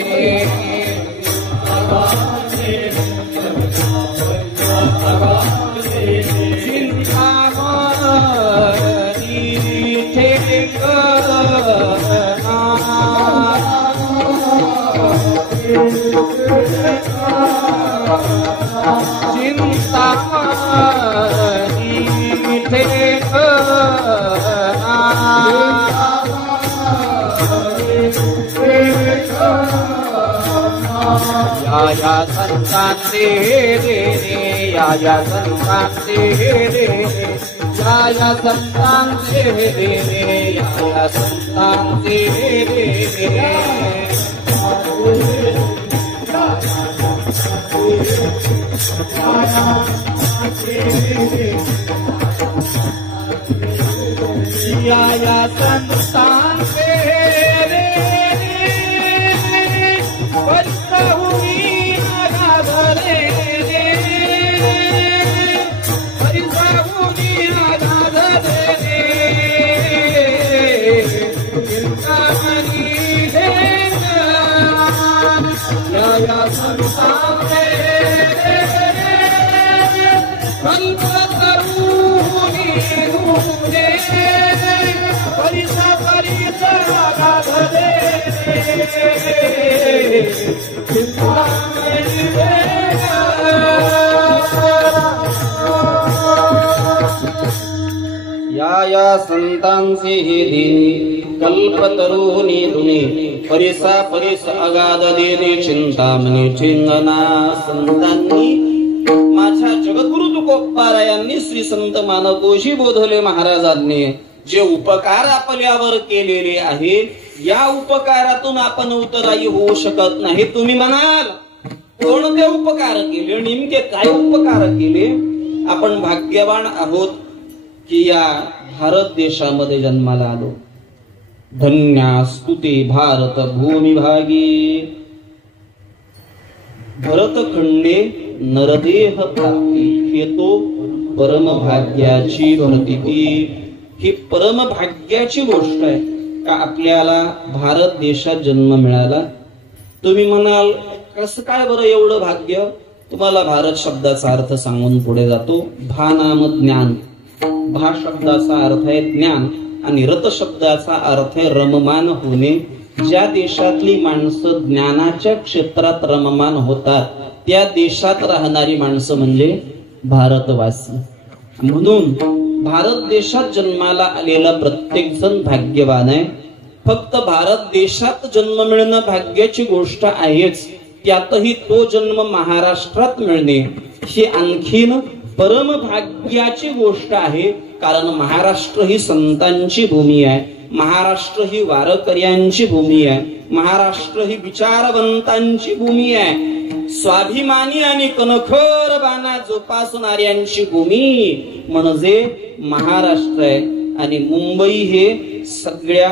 या संतांचे देणे, या संतांचे देणे, या संतांचे देणे, या संतांचे देणे. या संतांचे या संतांचे हे देणे, कल्पतरुणी दुने, परिसा परिस अगाध देणे, चिंतामणी चिंगना. संतांनी माझ्या जगद्गुरु तुकोबारायांनी श्री संत मानकोशी बोधले महाराजांनी जे उपकार आपल्यावर केलेले आहे, या उपकारातून आपण उतराई होऊ शकत नाही. तुम्ही म्हणाल कोणते उपकार केले, नेमके काय उपकार केले? आपण भाग्यवान आहोत की या भारत देशामध्ये जन्माला आलो. धन्यास्तु ते भारत भूमिभागी, भरतखंडे नरदेह प्राप्ती, हे तो परमभाग्याची प्रतीती. ही परमभाग्याची गोष्ट आहे का आपल्याला भारत देशात जन्म मिळाला. तुम्ही म्हणाल कसं काय बरं एवढं भाग्य? तुम्हाला भारत शब्दाचा अर्थ सांगून पुढे जातो. भा नाम ज्ञान, भा शब्दाचा अर्थ आहे ज्ञान आणि रत शब्दाचा अर्थ आहे रममान होणे. ज्या देशातली माणसं ज्ञानाच्या क्षेत्रात रममान होतात त्या देशात राहणारी माणसं म्हणजे भारतवासी. म्हणून भारत देशात जन्माला आलेला प्रत्येक जण भाग्यवान आहे. फक्त भारत देशात जन्म मिळणं भाग्याची गोष्ट आहेच, त्यातही तो जन्म महाराष्ट्रात मिळणे ही आणखीन परम भाग्याची गोष्ट आहे. कारण महाराष्ट्र ही संतांची भूमी आहे, महाराष्ट्र ही वारकऱ्यांची भूमी आहे, महाराष्ट्र ही विचारवंतांची भूमी आहे, स्वाभिमानी आणि कणखर बाणा जोपासणाऱ्यांची भूमी म्हणजे महाराष्ट्र आहे. आणि मुंबई हे सगळ्या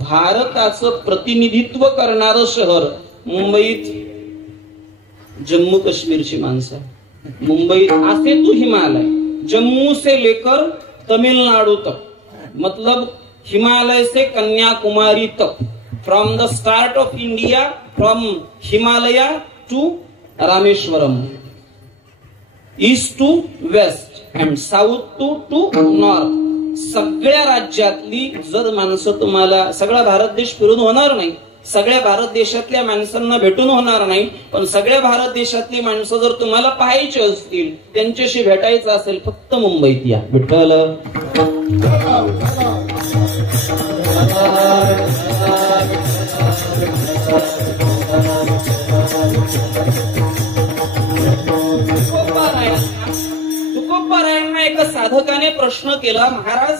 भारताचं प्रतिनिधित्व करणारं शहर. मुंबईत जम्मू काश्मीरची माणसं, मुंबई आसे तू हिमालय, जम्मू से लेकर तमिलनाडु तक, मतलब हिमालय से कन्याकुमारी तक, from the start of India, from Himalaya to Rameshwaram, east to west and south to north. सगळ्या राज्यातली जर माणसं तुम्हाला, सगळा भारत देश फिरून होणार नाही, सगळ्या भारत देशातल्या माणसांना भेटून होणार नाही, पण सगळ्या भारत देशातली माणसं जर तुम्हाला पाहायची असतील, त्यांच्याशी भेटायचं असेल, फक्त मुंबईत या. विठ्ठल तुकोबारायांना एका साधकाने प्रश्न केला, महाराज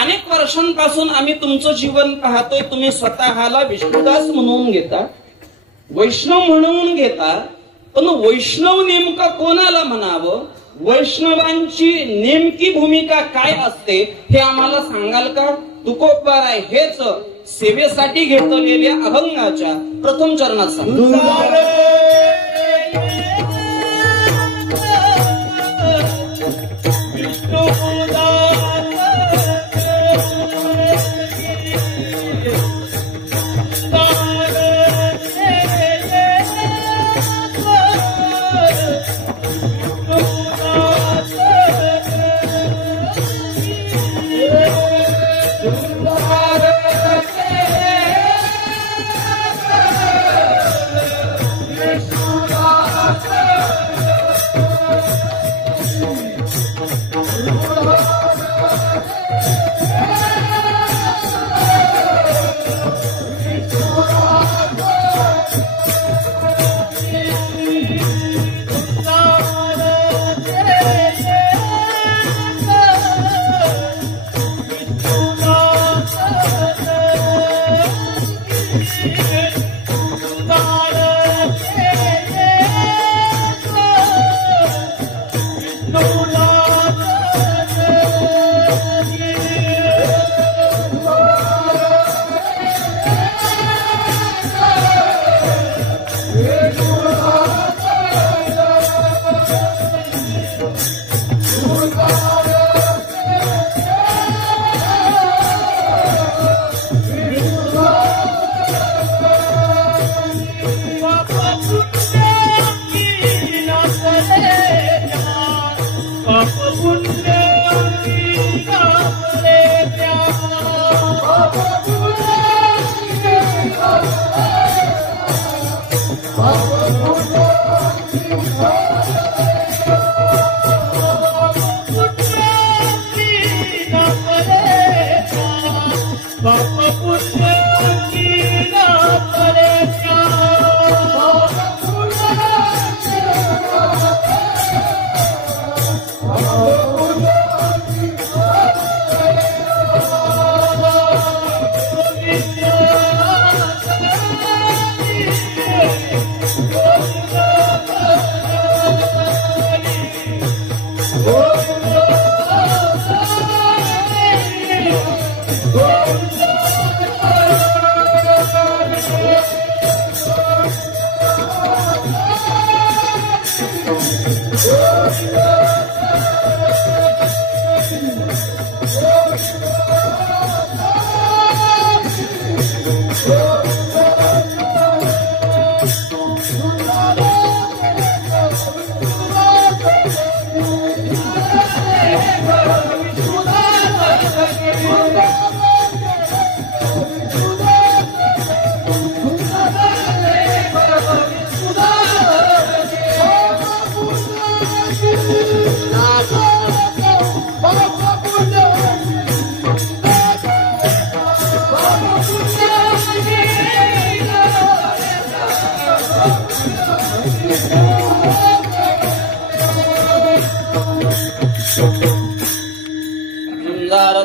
अनेक वर्षांपासून आम्ही तुमचं जीवन पाहतोय, तुम्ही स्वतःला विष्णुदास म्हणून घेता, वैष्णव म्हणून घेता, पण वैष्णव नेमका कोणाला म्हणावं, वैष्णवांची नेमकी भूमिका काय असते हे आम्हाला सांगाल का? तुकोबाराय हेच सेवेसाठी घेतलेल्या अभंगाच्या प्रथम चरणात सांगतात.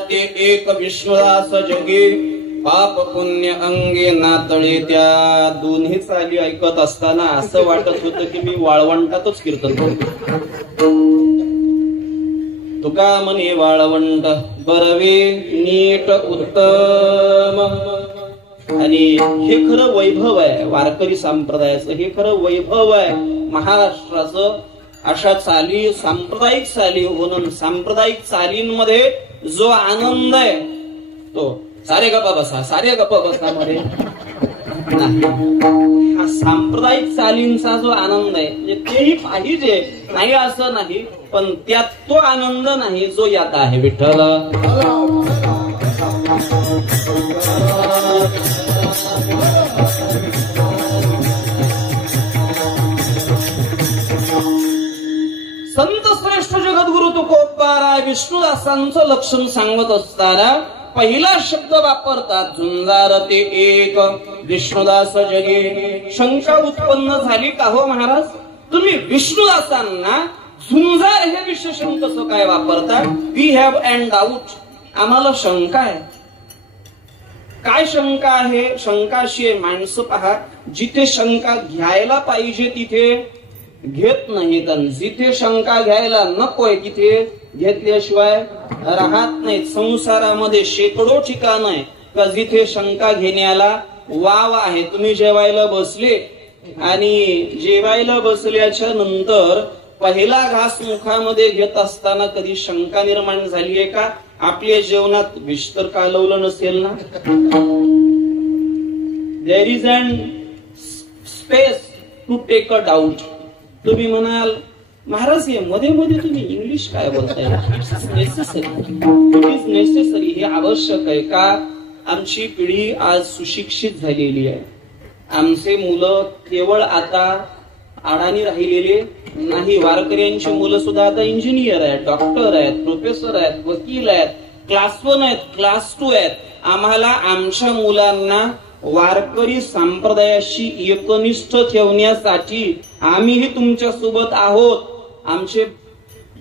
ते एक विष्णुदास जगे, पाप पुण्य अंगे नातळे. त्या दोन्ही चाली ऐकत असताना असं वाटत होतं की मी वाळवंटातच कीर्तन करतो. तुका म्हणे वाळवंट बरवे नीट उत्तम. आणि हे खरं वैभव आहे वारकरी संप्रदायाचं, हे खरं वैभव आहे महाराष्ट्राचं. अशा चाली सांप्रदायिक चाली म्हणून सांप्रदायिक चालींमध्ये जो आनंद आहे तो सारे गप्पा बसा मध्ये नाही. हा सांप्रदायिक चालींचा जो आनंद आहे म्हणजे तेही पाहिजे नाही असं नाही, पण त्यात तो आनंद नाही जो यात आहे. विठ्ठल संत श्रेष्ठ जगद्गुरु तुकोबाराय विष्णुदासांचं लक्षण सांगत असताना पहिला शब्द वापरतात झुंजार ते एक विष्णुदास जगे. शंका उत्पन्न झाली का हो महाराज, तुम्ही विष्णुदासांना झुंजार हे विशेषण कसं काय वापरता? वी हॅव अँड डाऊट, आम्हाला शंका आहे. काय शंका आहे? शंका अशी आहे, माणसं पहा जिथे शंका घ्यायला पाहिजे तिथे घेत नाहीत, आणि जिथे शंका घ्यायला नकोय तिथे घेतल्याशिवाय राहत नाहीत. संसारामध्ये शेकडो ठिकाण आहे का जिथे शंका घेण्याला वाव आहे. तुम्ही जेवायला बसले आणि जेवायला बसल्याच्या नंतर पहिला घास मुखामध्ये घेत असताना कधी शंका निर्माण झाली आहे का? आपल्या जेवणात विष तर कालवलं नसेल ना? There is an space to take a doubt. तुम्ही म्हणाल महाराज हे मध्ये मध्ये तुम्ही इंग्लिश काय बोलताय? इट्स नेसेसरी, हे आवश्यक आहे का? आमची पिढी आज सुशिक्षित झालेली आहे. आमचे मुलं केवळ आता अडाणी राहिलेले नाही. वारकऱ्यांची मुलं सुद्धा आता इंजिनियर आहेत, डॉक्टर आहेत, प्रोफेसर आहेत, वकील आहेत, क्लास 1 आहेत, क्लास 2 आहेत. आम्हाला आमच्या मुलांना वारकरी संप्रदायाशी एकनिष्ठ ठेवण्यासाठी आम्हीही तुमच्या सोबत आहोत. आमचे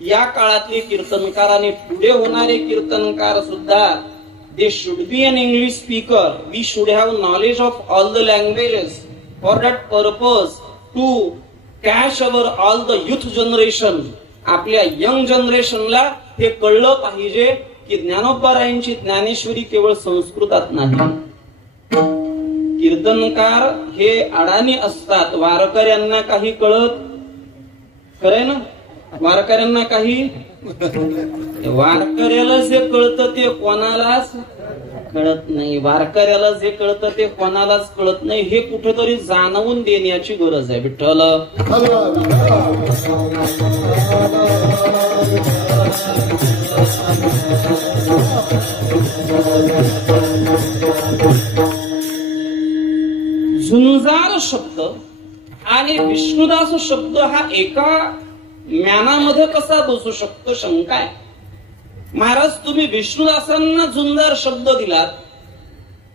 या काळातले कीर्तनकार आणि पुढे होणारे कीर्तनकार सुद्धा they should be an English speaker. We should have knowledge of all the languages for that purpose to catch our all the youth generation. आपल्या यंग जनरेशनला हे कळलं पाहिजे की ज्ञानोबारायांची ज्ञानेश्वरी केवळ संस्कृतात नाही. कीर्तनकार हे अडाणी असतात, वारकऱ्यांना काही कळत खरंय ना? वारकऱ्यांना काही, वारकऱ्याला जे कळतं ते कोणालाच कळत नाही. वारकऱ्याला जे कळतं ते कोणालाच कळत नाही. हे कुठेतरी जाणवून देण्याची गरज आहे. विठ्ठल झुंजार शब्द आणि विष्णुदास शब्द हा एका म्यानामध्ये कसा बसू शकतो? शंका आहे. महाराज तुम्ही विष्णुदासांना झुंजार शब्द दिलात,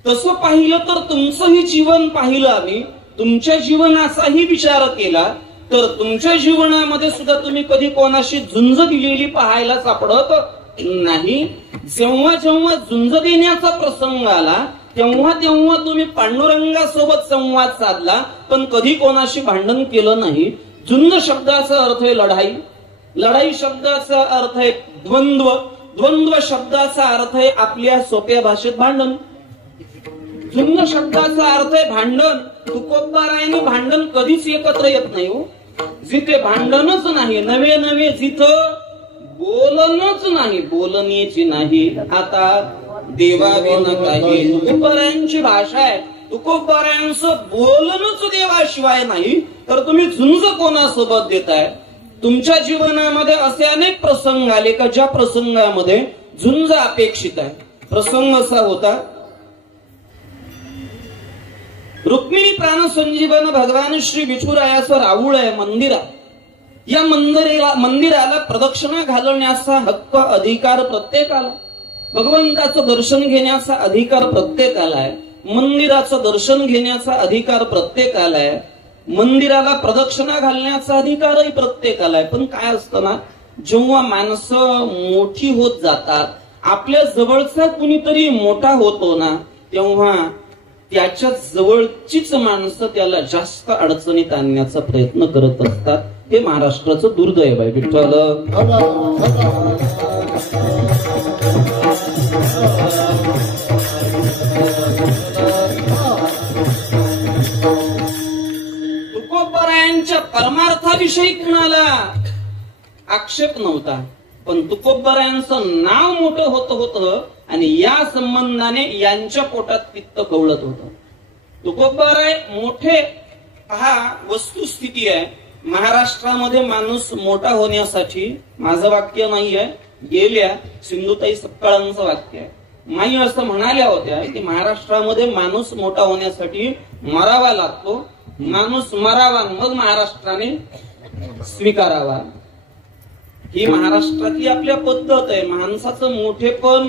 तसं पाहिलं तर तुमचंही जीवन पाहिलं आम्ही, तुमच्या जीवनाचाही विचार केला तर तुमच्या जीवनामध्ये सुद्धा तुम्ही कधी कोणाशी झुंज दिलेली पाहायला सापडत नाही. जेव्हा जेव्हा झुंज देण्याचा प्रसंग आला तेव्हा तेव्हा तुम्ही पांडुरंगासोबत संवाद साधला, पण कधी कोणाशी भांडण केलं नाही. झुंज शब्दाचा अर्थ आहे लढाई, लढाई शब्दाचा अर्थ आहे द्वंद्व, द्वंद्व शब्दाचा अर्थ आहे आपल्या सोप्या भाषेत भांडण. झुंज शब्दाचा अर्थ आहे भांडण. तुकोबारायांनी भांडण कधीच एकत्र येत नाही हो. जिथे भांडणच नाही, नवे नवे जिथं बोलणच नाही, बोलण्याची नाही. आता देवाविना काही तुकोबारायांची भाषा आहे. तुकोबारायांचं बोलणंच देवाशिवाय नाही, तर तुम्ही झुंज कोणासोबत देताय? तुमच्या जीवनामध्ये असे अनेक प्रसंग आले का ज्या प्रसंगामध्ये झुंज अपेक्षित आहे. प्रसंग असा होता, रुक्मिणी प्राण संजीवन भगवान श्री विठुरायाचं राऊळ आहे मंदिरात. या मंदिराला प्रदक्षिणा घालण्याचा हक्क अधिकार प्रत्येकाला, भगवंताचं दर्शन घेण्याचा अधिकार प्रत्येकाला आहे. मंदिराचं दर्शन घेण्याचा अधिकार प्रत्येकाला आहे. मंदिराला प्रदक्षिणा घालण्याचा अधिकारही प्रत्येकाला आहे. पण काय असतं ना, जेव्हा माणसं मोठी होत जातात, आपल्या जवळचा कुणीतरी मोठा होतो ना, तेव्हा त्याच्या जवळचीच माणसं त्याला जास्त अडचणीत आणण्याचा प्रयत्न करत असतात. हे महाराष्ट्राचं दुर्दैव आहे. विठ्ठल तुकोबारायांच्या परमार्थाविषयी कुणाला आक्षेप नव्हता, पण तुकोबरायांचं नाव मोठं होतं आणि या संबंधाने यांच्या पोटात पित्त कवळत होतं. तुकोबराय मोठे हा वस्तुस्थिती आहे. महाराष्ट्रामध्ये माणूस मोठा होण्यासाठी, माझं वाक्य नाही आहे, गेल्या सिंधुताई सपकाळांचं वाक्य आहे, माई असं म्हणाल्या होत्या की महाराष्ट्रामध्ये माणूस मोठा होण्यासाठी मरावा लागतो, माणूस मरावा मग महाराष्ट्राने स्वीकारावा. ही महाराष्ट्रातली आपल्या पद्धत आहे. माणसाचं मोठेपण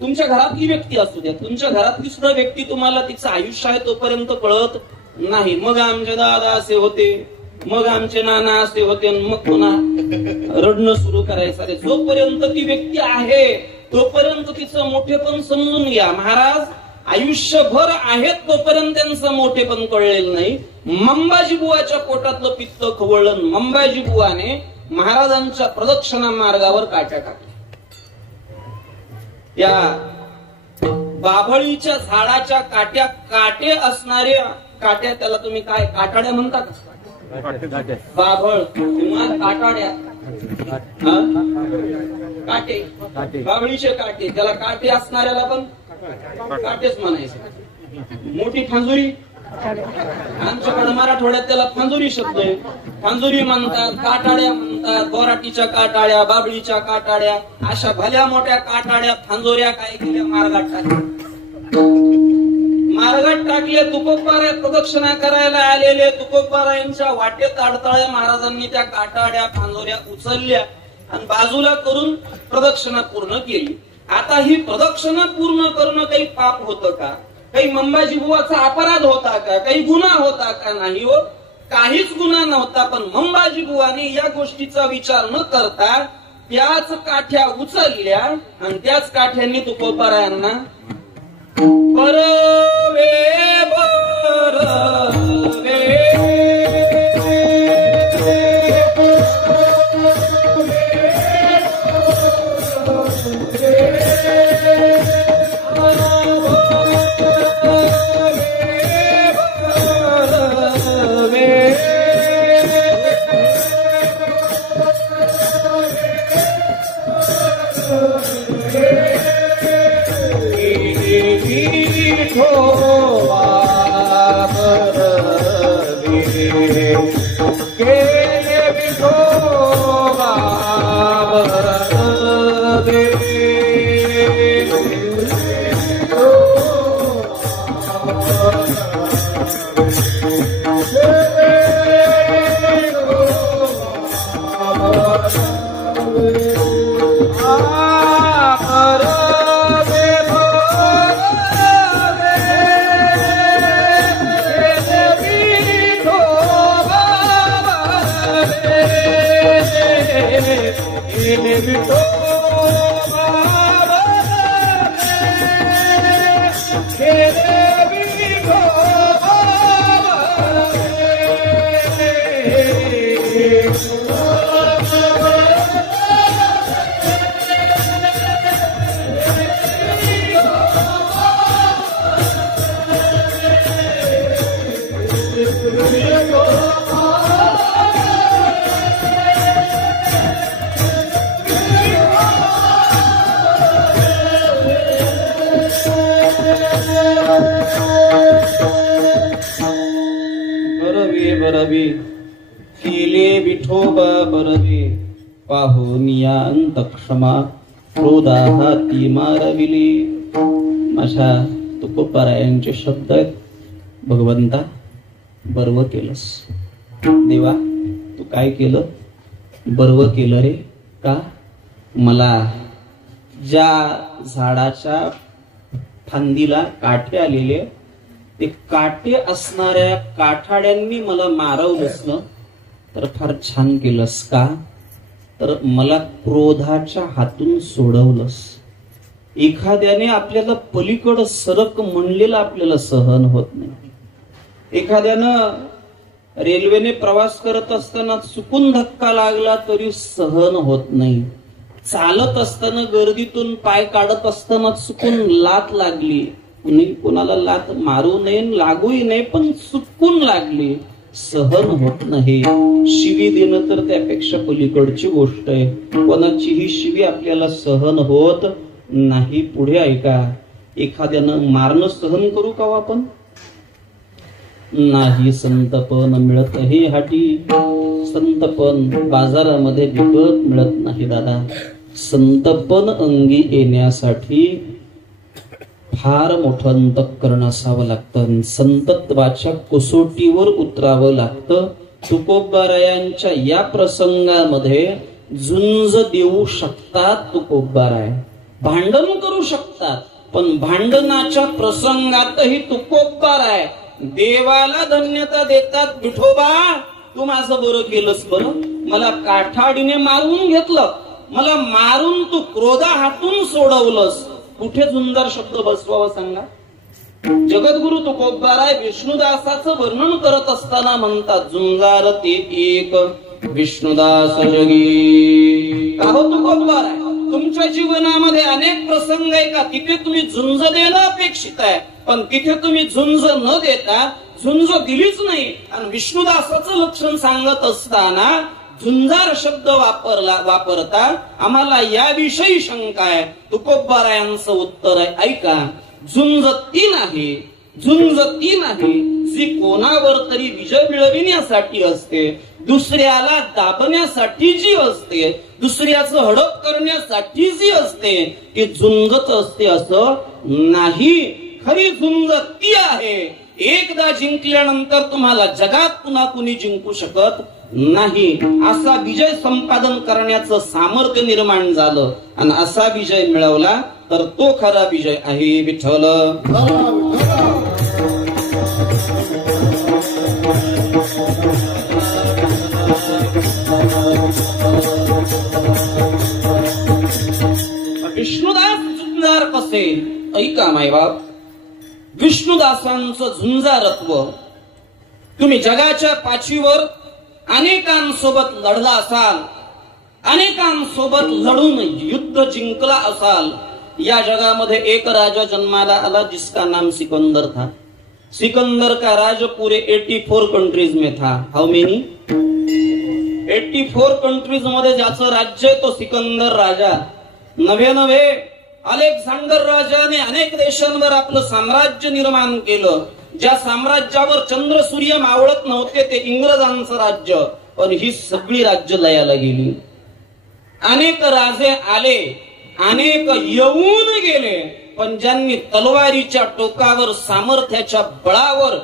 तुमच्या घरातली व्यक्ती असू द्या, तुमच्या घरातली सुद्धा व्यक्ती तुम्हाला तिचं आयुष्य आहे तोपर्यंत कळत नाही. मग आमचे दादा असे होते, मग आमचे नाना असे होते, मग पुन्हा रडणं सुरू करायचं. जोपर्यंत ती व्यक्ती आहे तोपर्यंत तिचं मोठेपण समजून घ्या. महाराज आयुष्यभर आहेत तोपर्यंत त्यांचं मोठेपण कळलेलं नाही. मंबाजी बुवाच्या पोटातलं पित्त खवळलं. मंबाजी बुवाने महाराजांच्या प्रदक्षिणा मार्गावर काट्या टाकल्या. या बाभळीच्या झाडाच्या काट्या, काटे असणाऱ्या काट्या, त्याला तुम्ही काय काटाड्या म्हणता का? बाभळ किंवा काटाड्या, काटे, बाभळीचे काटे, त्याला काटे असणाऱ्याला पण काटेच म्हणायचे. मोठी फांजुरी, आमच्याकडे मराठवाड्यात त्याला फांजुरी शब्द आहे. फांजुरी म्हणतात, काटाड्या म्हणतात, बोराटीच्या काटाड्या, बाबळीच्या काटाड्या, अशा भल्या मोठ्या काटाड्या फांजोऱ्या काय केल्या, मार्गात टाकल्या. मार्गात टाकले. तुकोबाराय प्रदक्षिणा करायला आलेले तुकोबारायांच्या वाटेत अडथळ्या महाराजांनी त्या काटाड्या फांजोऱ्या उचलल्या आणि बाजूला करून प्रदक्षिणा पूर्ण केली. आता ही प्रदक्षिणा पूर्ण करणं काही पाप होतं का? काही मंबाजी बुवाचा अपराध होता का? काही गुन्हा होता का? नाही हो, काहीच गुन्हा नव्हता. पण मंबाजी बुवाने या गोष्टीचा विचार न करता त्याच काठ्या उचलल्या आणि त्याच काठ्यांनी तुकोबारायांना परवे बरवे बरवे केले विठोबा बरवे पाहुनिया अंत क्षमा क्रोधा हाती मारविली. माझ्या तुकोबारायांचे शब्द आहेत. भगवंता बर्व केलंस, देवा तू काय केलं? बर्व केलं रे. का? मला ज्या झाडाच्या फांदीला काठे आलेले, ते काटे असणाऱ्या काठाड्यांनी मला मारवलंस ना, तर फार छान केलंस. का? तर मला क्रोधाच्या हातून सोडवलंस. एखाद्याने आपल्याला पलीकडं सरक म्हणलेलं आपल्याला सहन होत नाही. एखाद्यानं रेल्वेने प्रवास करत असताना चुकून धक्का लागला तरी सहन होत नाही. चालत असताना गर्दीतून पाय काढत असताना चुकून लात लागली, कोणाला लात मारू नये, लागूही नये, पण चुकून लागली, सहन होत नाही. शिवी देणं तर त्यापेक्षा पलीकडची गोष्ट आहे. कोणाचीही शिवी आपल्याला सहन होत नाही. पुढे ऐका, एखाद्यानं मारणं सहन करू का आपण? नाही. संतपन मिळत हे हाटी. संतपन बाजारामध्ये विकत मिळत नाही दादा. संतपन अंगी येण्यासाठी फार मोठं अंतःकरण असावं लागतं. संतत्वाच्या कसोटीवर उतरावं लागतं. तुकोबारायांच्या या प्रसंगामध्ये झुंज देऊ शकतात तुकोबाराय, भांडण करू शकतात, पण भांडणाच्या प्रसंगातही तुकोबाराय देवाला धन्यता देतात. विठोबा तू माझं बरं केलंस, बरं मला काठाडीने मारून घेतलं, मला मारून तू क्रोधा हातून सोडवलंस. कुठे झुंजार शब्द बसवावा सांगा? जगद्गुरु तुकोबाराय विष्णुदासाचं वर्णन करत असताना म्हणतात, झुंजार ते एक विष्णुदास जगी. का हो तुकोबाराय, तुमच्या जीवनामध्ये अनेक प्रसंग आहे का तिथे तुम्ही झुंज देणं अपेक्षित आहे, पण तिथे तुम्ही झुंज न देता झुंज दिलीच नाही. आणि विष्णुदासाचं लक्षण सांगत असताना झुंजार शब्द वापरता आम्हाला याविषयी शंका आहे. तुकोबारायांचं उत्तर आहे, ऐका, झुंज ती नाही, झुंज ती नाही जी कोणावर तरी विजय मिळविण्यासाठी असते, दुसऱ्याला दाबण्यासाठी जी असते, दुसऱ्याचं हडप करण्यासाठी जी असते, ती झुंजच असते असं नाही. खरी झुंज ती आहे, एकदा जिंकल्यानंतर तुम्हाला जगात पुन्हा कुणी जिंकू शकत नाही. असा विजय संपादन करण्याचं सामर्थ्य निर्माण झालं आणि असा विजय मिळवला तर तो खरा विजय आहे. विठ्ठल विष्णुदास झुंजार कसे? ऐका मायबाप, विष्णुदासांचं झुंजारत्व तुम्ही जगाच्या पाचवीवर अनेकांसोबत लढला असाल, अनेकांसोबत लढून युद्ध जिंकला असाल. या जगामध्ये एक राजा जन्माला आला जिसका नाम सिकंदर था. सिकंदर का राज पूरे 84 कंट्रीज में था. हाउ मेनी? 84 कंट्रीज मध्ये ज्याचं राज्य आहे तो सिकंदर राजा. नव्हे अलेक्झांडर राजाने अनेक देशांवर आपलं साम्राज्य निर्माण केलं. ज्या साम्राज्यावर चंद्र सूर्य मावळत नव्हते ते इंग्रजांचं राज्य, पण ही सगळी राज्य लयाला गेली. अनेक राजे आले, अनेक येऊन गेले, पण ज्यांनी तलवारीच्या टोकावर सामर्थ्याच्या बळावर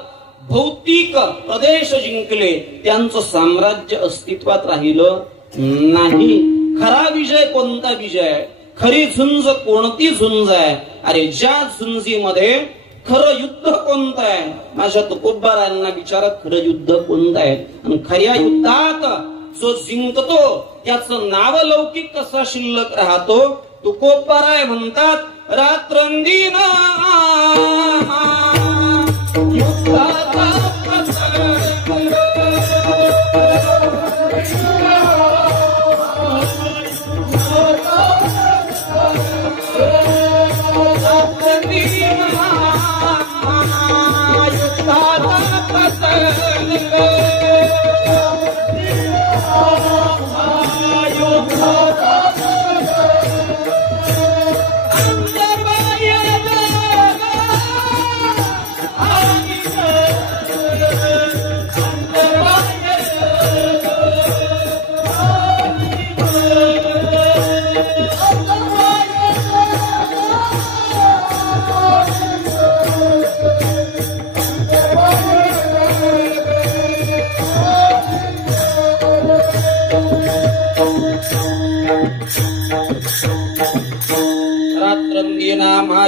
भौतिक प्रदेश जिंकले त्यांचं साम्राज्य अस्तित्वात राहिलं नाही. खरा विजय कोणता विजय आहे? खरी झुंज कोणती झुंज आहे? अरे ज्या झुंजीमध्ये खरं युद्ध कोणतं आहे? माझ्या तुकोबारायांना विचारत खरं युद्ध कोणतं आहे? आणि खऱ्या युद्धात जो जिंकतो त्याचं नावलौकिक कसा शिल्लक राहतो? तुकोबाराय म्हणतात रात्रंदिन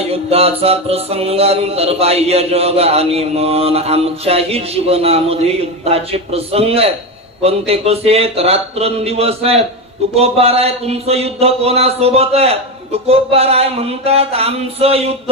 युद्धाचा प्रसंग अंतर्बाह्य जग आणि मन आमच्याही जीवनामध्ये युद्धाचे प्रसंग आहेत. पण ते कसे आहेत? रात्रंदिवस आहेत. तुकोबाराय तुमचं युद्ध कोणासोबत आहे? तुकोबाराय म्हणतात आमचं युद्ध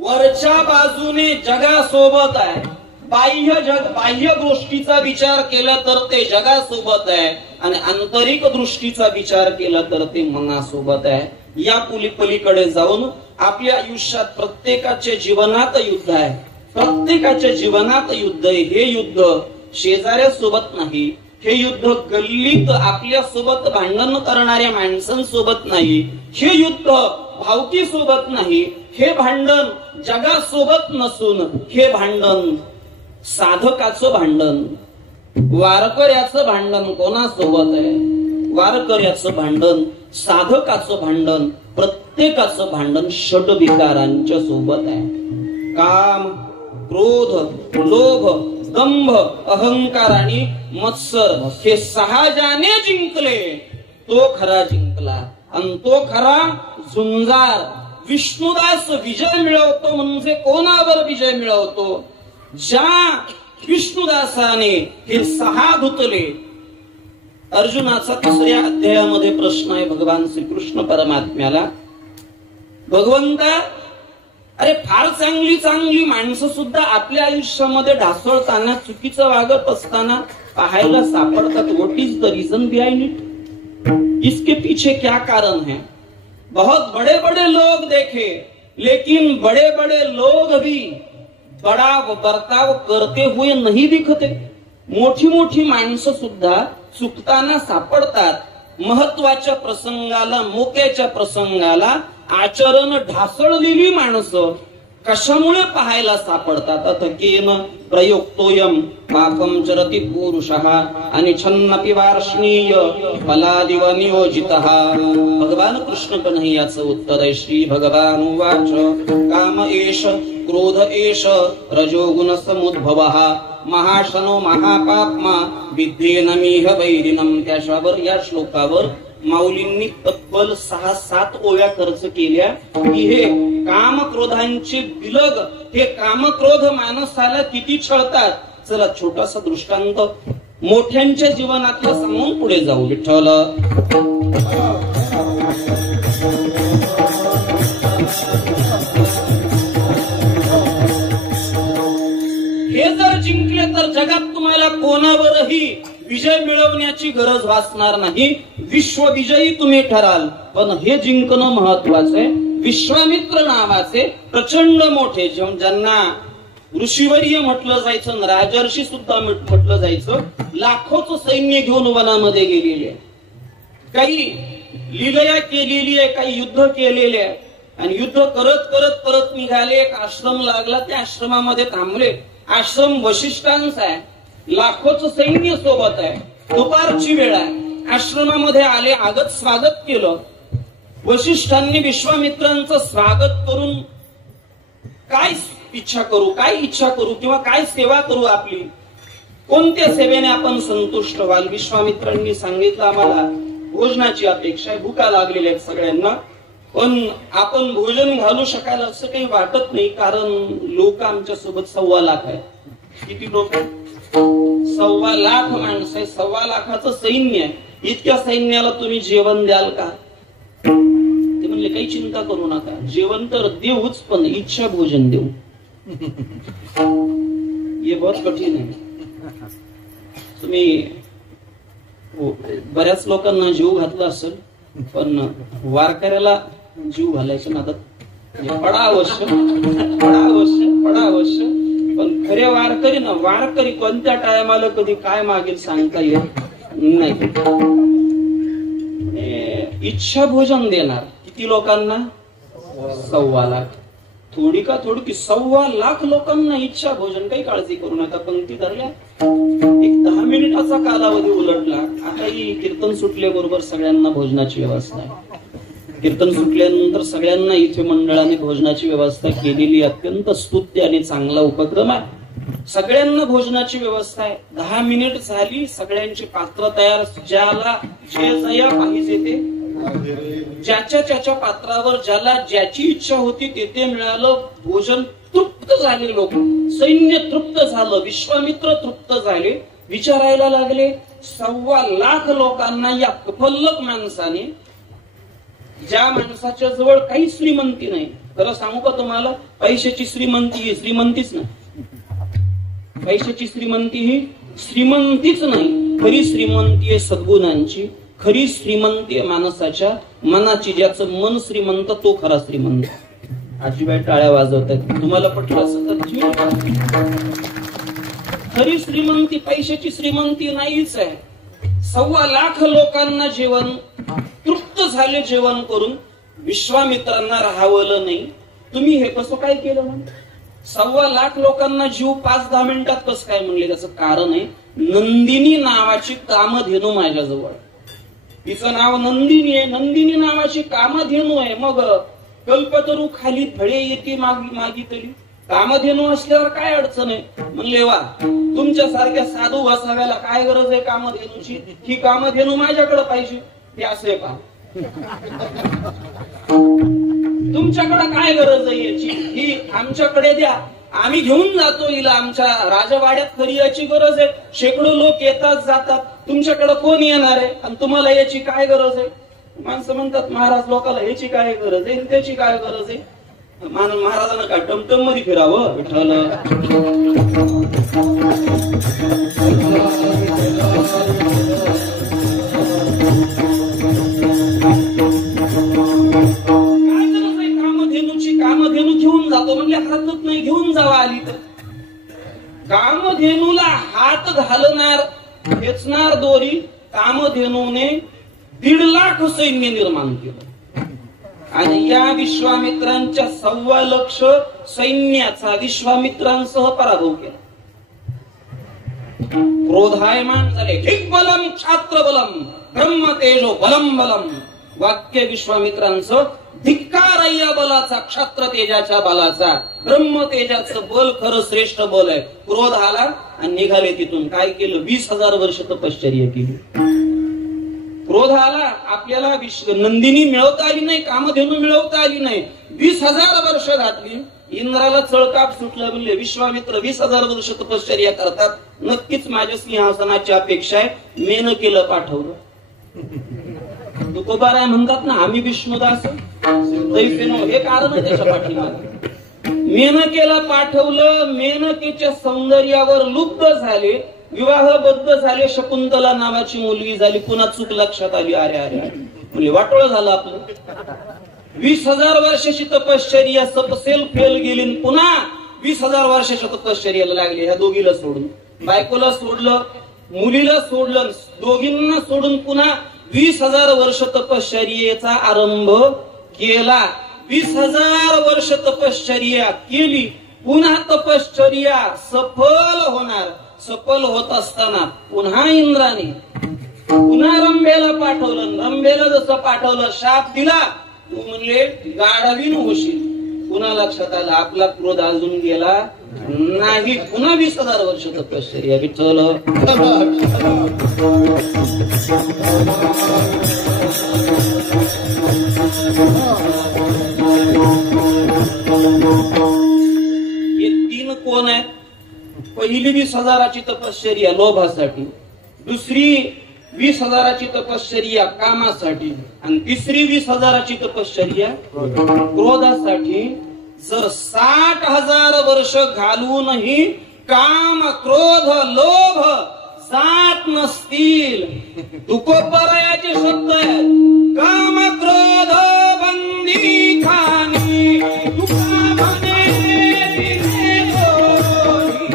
वरच्या बाजूने जगासोबत आहे. बाह्य गोष्टीचा विचार केला तर ते जगासोबत आहे आणि आंतरिक दृष्टीचा विचार केला तर ते मनासोबत आहे. या पलीकडे जाऊन आपल्या आयुष्यात प्रत्येकाच्या जीवनात युद्ध आहे. प्रत्येकाच्या जीवनात युद्ध आहे. हे युद्ध शेजाऱ्यासोबत नाही, हे युद्ध गल्लीत आपल्या सोबत भांडण करणाऱ्या माणसांसोबत नाही, हे युद्ध भावकीसोबत नाही, हे भांडण जगासोबत नसून हे भांडण साधकाचं भांडण, वारकऱ्याचं भांडण कोणासोबत आहे? वारकऱ्याचं भांडण, साधकाचं भांडण, प्रत्येकाचं भांडण षड्विकारांच्या सोबत आहे. काम, क्रोध, लोभ, दंभ, अहंकार आणि मत्सर हे सहजाने जिंकले, तो खरा जिंकला. आणि तो खरा झुंजार. विष्णुदास विजय मिळवतो म्हणजे कोणावर विजय मिळवतो? ज्या विष्णुदासाने हे सहा धुतले. अर्जुनाचा 3ऱ्या अध्यायामध्ये प्रश्न आहे भगवान श्रीकृष्ण परमात्म्याला, भगवंता, अरे फार चांगली चांगली माणसं सुद्धा आपल्या आयुष्यामध्ये ढासळताना, चुकीचं वागत असताना पाहायला सापडतात. What is the reason behind it? इसके पीछे क्या कारण है? बहुत बड़े बड़े लोग देखे, लेकिन बड़े बड़े लोग भी बड़ा बर्ताव करते हुए नहीं दिखते. मोठी मोठी माणसं सुद्धा चुकताना सापडतात. महत्वाच्या प्रसंगाला, मोक्याच्या प्रसंगाला आचरण ढासळलेली माणसं कशामुळे पाहायला सापडतात? अथकेन प्रयुक्तोयम पापम चरति पुरुषः आणि छन्नपि वार्ष्णीय फलादिव नियोजितः. भगवान कृष्ण कन्हैयाचं उत्तर आहे. श्री भगवान उवाच काम एष क्रोध एष रजोगुण समुद्भवः महाशनो महापाप्मा विद्येन मीह वैरिणम. त्याच्यावर, या श्लोकावर माऊलींनी तब्बल 6-7 ओव्या खर्च केल्या की हे काम क्रोधांचे बिलग, हे कामक्रोध माणसाला किती छळतात. चला छोटासा दृष्टांत मोठ्यांच्या जीवनातला सांगून पुढे जाऊ. विठ्ठल हे जर जिंकले तर जगात तुम्हाला कोणावरही विजय मिळवण्याची गरज भासणार नाही. विश्वविजयी तुम्ही ठराल. पण हे जिंकणं महत्वाचं आहे. विश्वामित्र नावाचे प्रचंड मोठे, ज्यांना ऋषीवर्य म्हटलं जायचं, राजर्षी सुद्धा म्हटलं जायचं, लाखोचं सैन्य घेऊन वनामध्ये गेलेले, काही लीलया केलेली आहे, काही युद्ध केलेले आहे. आणि युद्ध करत करत परत निघाले. एक आश्रम लागला, त्या आश्रमामध्ये थांबले. आश्रम वशिष्ठांचा आहे, लाखोचं सैन्य सोबत आहे. दुपारची वेळ आहे. आश्रमामध्ये आले, आगत स्वागत केलं. वशिष्ठांनी विश्वामित्रांचं स्वागत करून काय इच्छा करू, काय इच्छा करू किंवा काय सेवा करू आपली, कोणत्या सेवेने आपण संतुष्ट व्हाल? विश्वामित्रांनी सांगितलं, आम्हाला भोजनाची अपेक्षा आहे, भूका लागलेल्या आहेत सगळ्यांना, पण आपण भोजन घालू शकाल असं काही वाटत नाही, कारण लोक आमच्या सोबत 1.25 लाख आहे. किती लोक? 1.25 लाख माणसं आहे, 1.25 लाखाचं सैन्य आहे. इतक्या सैन्याला तुम्ही जेवण द्याल का? ते म्हणले काही चिंता करू नका, जेवण तर देऊच, पण इच्छा भोजन देऊ. हे बहुत कठीण आहे. तुम्ही बऱ्याच लोकांना जीव घातला असेल, पण वारकऱ्याला जीव घालायचं नादात पडा अवश्य, पडा अवश्य, पडा अवश्य. पण खरे वारकरी ना, वारकरी कोणत्या टायमाला कधी काय मागेल सांगता येत नाही. इच्छा भोजन देणार किती लोकांना? 1.25 लाख. थोडी का थोडी, 1.25 लाख लोकांना इच्छा भोजन. काही काळजी करू नका. पंक्ती धरल्या, एक 10 मिनिटाचा कालावधी उलटला. आताही कीर्तन सुटल्याबरोबर सगळ्यांना भोजनाची व्यवस्था आहे. कीर्तन सुटल्यानंतर सगळ्यांना इथे मंडळाने भोजनाची व्यवस्था केलेली, अत्यंत स्तुत्य आणि चांगला उपक्रम आहे. सगळ्यांना भोजनाची व्यवस्था आहे. 10 मिनिट झाली, सगळ्यांची पात्र तयार. ज्याला जे जया पाहिजे ते, ज्याच्या त्याच्या पात्रावर ज्याला ज्याची इच्छा होती ते मिळालं. भोजन तृप्त झाले लोक, सैन्य तृप्त झालं, विश्वामित्र तृप्त झाले. विचारायला लागले, 1.25 लाख लोकांना या कफल्लक माणसाने, ज्या माणसाच्या जवळ काही श्रीमंती नाही. खरं सांगू का तुम्हाला, पैशाची श्रीमंती ही श्रीमंतीच नाही. पैशाची श्रीमंती ही श्रीमंतीच नाही. खरी श्रीमंती आहे सद्गुणांची. खरी श्रीमंती आहे माणसाच्या मनाची. ज्याचं मन श्रीमंत तो खरा श्रीमंत. आजीबाई टाळ्या वाजवतात. तुम्हाला पटलं असं तर जीव. खरी श्रीमंती पैशाची श्रीमंती नाहीच आहे. 1.25 लाख लोकांना जेवण, तृप्त झाले जेवण करून विश्वामित्रांना राहावलं नाही. तुम्ही हे कसं काय केलं म्हणून? 1.25 लाख लोकांना जीव 5-10 मिनिटात कसं काय म्हणले? त्याचं कारण आहे, नंदिनी नावाची कामधेनू माझ्याजवळ. तिचं नाव नंदिनी आहे. नंदिनी नावाची कामधेनू आहे. मग कल्पतरू खाली फळे येते मागितली. कामधेनू असल्यावर काय अडचण आहे? म्हणले वा, तुमच्या सारख्या साधू वसाव्याला काय गरज आहे कामधेनूची? ही कामधेनू माझ्याकडे पाहिजे. ते असं आहे पहा, तुमच्याकडे काय गरज आहे याची? ही आमच्याकडे द्या, आम्ही घेऊन जातो हिला. आमच्या राजवाड्यात खरी याची गरज आहे. शेकडो लोक येतात जातात, तुमच्याकडे कोण येणार आहे? आणि तुम्हाला याची काय गरज आहे? माणसं म्हणतात महाराज लोकांना याची काय गरज आहे, त्याची काय गरज आहे? महाराजांना काय टमटम मध्ये फिरावं? विठ्ठल कामधेनू घेऊन जातो म्हणजे हरकत नाही, घेऊन जावा आली तर. कामधेनूला हात घालणार, खेचणार दोरी. कामधेनूने 1.5 लाख सैन्य निर्माण केलं आणि या विश्वामित्रांच्या 1.25 लाख सैन्याचा विश्वामित्रांसह पराभव केला. क्रोधायमान झाले. दिग्बलम क्षात्रबलम ब्रह्म तेजो बलम बलम. वाक्य विश्वामित्रांचं धिक्कार या बलाचा, क्षात्र तेजाच्या बलाचा. ब्रह्म तेजाचं बल खरं श्रेष्ठ बल आहे. क्रोध आला आणि निघाले तिथून. काय केलं? 20,000 वर्ष तपश्चर्या केली. क्रोध आला, आपल्याला नंदिनी मिळवता आली नाही, कामधेनू मिळवता आली नाही. 20,000 वर्ष घातली. इंद्राला चळकाप सुटला. म्हणले विश्वामित्र 20,000 वर्ष तपश्चर्या करतात, नक्कीच माझ्या सिंहासनाची अपेक्षा आहे. मेनकेला पाठवलं. तुकोबाराय म्हणतात ना, आम्ही विष्णुदास हे कारण आहे त्याच्या पाठीमागे. मेनकेला पाठवलं. मेनकेच्या सौंदर्यावर लुब्ध झाले, विवाहबद्ध झाले. शकुंतला नावाची मुलगी झाली. पुन्हा चूक लक्षात आली. अरे अरे म्हणजे वाटोळ झालं आपलं. 20,000 वर्षाची तपश्चर्या सपसेल फेल गेली. पुन्हा 20,000 वर्षाच्या तपश्चर्याला लागली. ह्या दोघीला सोडून, बायकोला सोडलं, मुलीला सोडलं, दोघींना सोडून पुन्हा 20,000 वर्ष तपश्चर्येचा आरंभ केला. 20,000 वर्ष तपश्चर्या केली. पुन्हा तपश्चर्या सफल होणार. सफल होत असताना पुन्हा इंद्राने पुन्हा रंभेला पाठवलं. रंभेला जसं पाठवलं, शाप दिला. तू म्हणले गाढवीन होशील. पुन्हा लक्षात आलं आपला क्रोध अजून गेला नाही. पुन्हा 20,000 वर्ष तपश्चर्या. विठ्ठल हे 3 कोण आहेत? पहिली 20,000ची तपश्चर्या लोभासाठी, दुसरी 20,000ची तपश्चर्या कामासाठी आणि तिसरी 20,000ची तपश्चर्या क्रोधासाठी. जर 60,000 वर्ष घालूनही काम, क्रोध, लोभ जात नसतील. तुकोबरायाचे शब्द आहेत. काम क्रोध बंदी खानी तुका म्हणे दिले दोरी.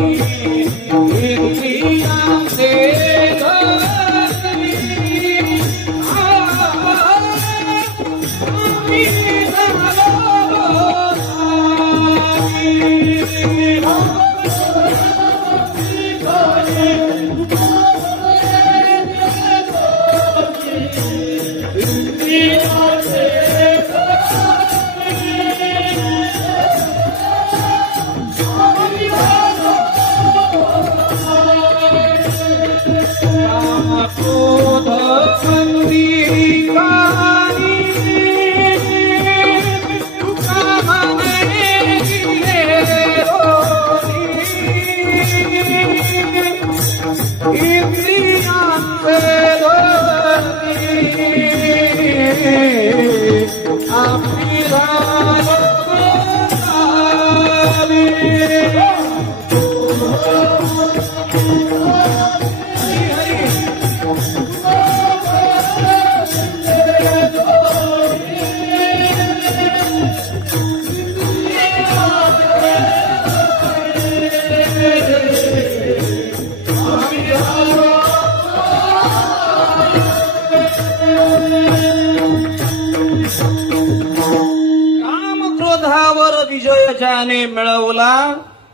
ज्याने मिळवला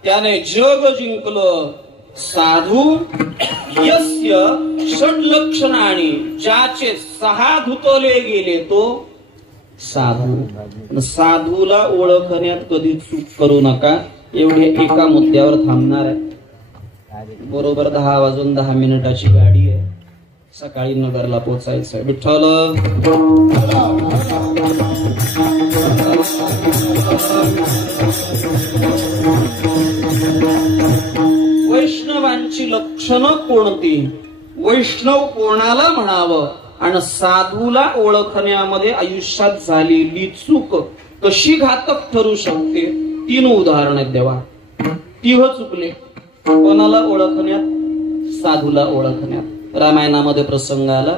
त्याने जग जिंकलं. साधू यस्य षड्लक्षणाने, ज्याचे 6 धुतले गेले तो साधू. साधूला ओळखण्यात कधी चूक करू नका. एवढे एका मुद्द्यावर थांबणार आहे. बरोबर 10:10 गाडी आहे. सकाळी नगरला पोचायचं. विठ्ठल वैष्णवांची लक्षणं कोणती, वैष्णव कोणाला म्हणावं आणि साधूला ओळखण्यामध्ये आयुष्यात झालेली चूक कशी घातक ठरू शकते, 3 उदाहरणं देवा. तिघ चुकले. कोणाला ओळखण्यात? साधूला ओळखण्यात. रामायणामध्ये प्रसंग आला.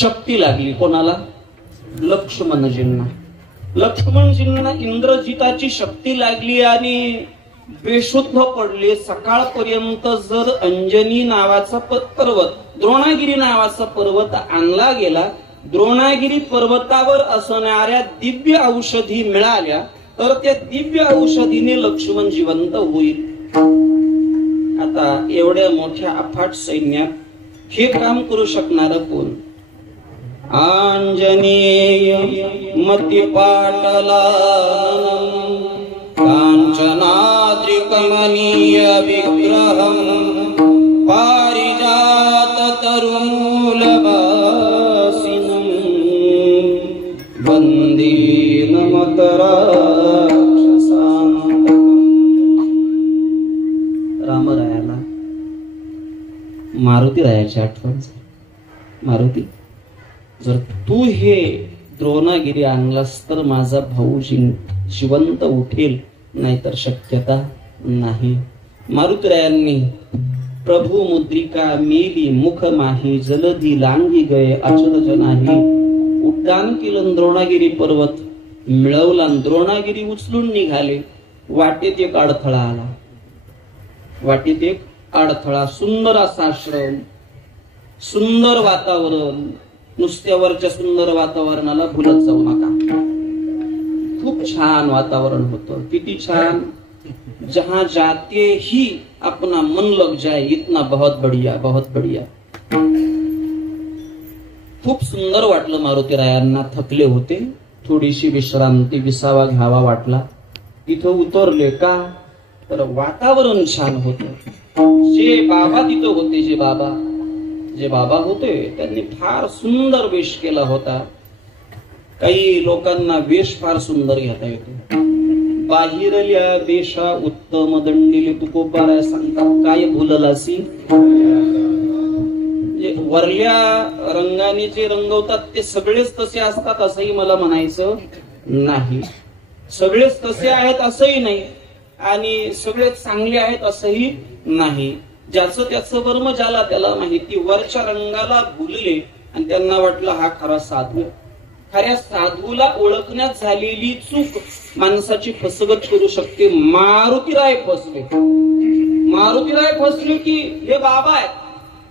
शक्ती लागली कोणाला? लक्ष्मणजींना. लक्ष्मणजींना इंद्रजिताची शक्ती लागली आणि बेशुद्ध पडले. सकाळपर्यंत जर अंजनी नावाचा पर्वत, द्रोणागिरी नावाचा पर्वत आणला गेला, द्रोणागिरी पर्वतावर असणाऱ्या दिव्य औषधी मिळाल्या तर त्या दिव्य औषधीने लक्ष्मण जिवंत होईल. आता एवढ्या मोठ्या अफाट सैन्यात हे काम करू शकणार कोण? आंजनेय मतिपाटला कांचनाद्रि कमनीय विग्रहं पारिजात तरुमूलवासिनं वन्दे नमतराक्षसान्तकम्. रामरायाला मारुती रायाची आठवण झाली. मारुती, जर तू हे द्रोणागिरी आणलास तर माझा भाऊ जिवंत उठेल, नाहीतर शक्यता नाही. मारुतीरायांनी प्रभू मुद्रिका मेली मुख माही जलधी लांगी गये अचरज नाही. उड्डाण केलं, द्रोणागिरी पर्वत मिळवला, द्रोणागिरी उचलून निघाले. वाटेत एक अडथळा आला. वाटेत एक अडथळा. सुंदर असा आश्रम, सुंदर वातावरण. नुसत्यावरच्या सुंदर वातावरणाला भुलत जाऊ नका. खूप छान वातावरण होतं. किती छान. जहां जाते ही अपना मन लग जाए, इतना बहुत बढ़िया, बहुत बढ़िया. खूप सुंदर वाटलं मारुतीरायांना. थकले होते. थोडीशी विश्रांती, विसावा घ्यावा वाटला. तिथं उतरले. का तर वातावरण छान होतं. जे बाबा तिथं होते, जे बाबा होते त्यांनी फार सुंदर वेश केला होता. काही लोकांना वेश फार सुंदर घेता येतो. बाहिरल्या वेशा उत्तम दंडिले तुकोबाराय सांगतात. काय भुललासी, वरल्या रंगाने जे रंगवतात ते सगळेच तसे असतात असंही मला म्हणायचं नाही. सगळेच तसे आहेत असंही नाही आणि सगळेच चांगले आहेत असंही नाही. ज्याचं त्याचं वर्म ज्याला त्याला माहिती. वरच्या रंगाला भुलले आणि त्यांना वाटलं हा खरा साधू. खऱ्या साधूला ओळखण्यात झालेली चूक माणसाची फसगत करू शकते. मारुतीराय फसले की हे बाबा आहेत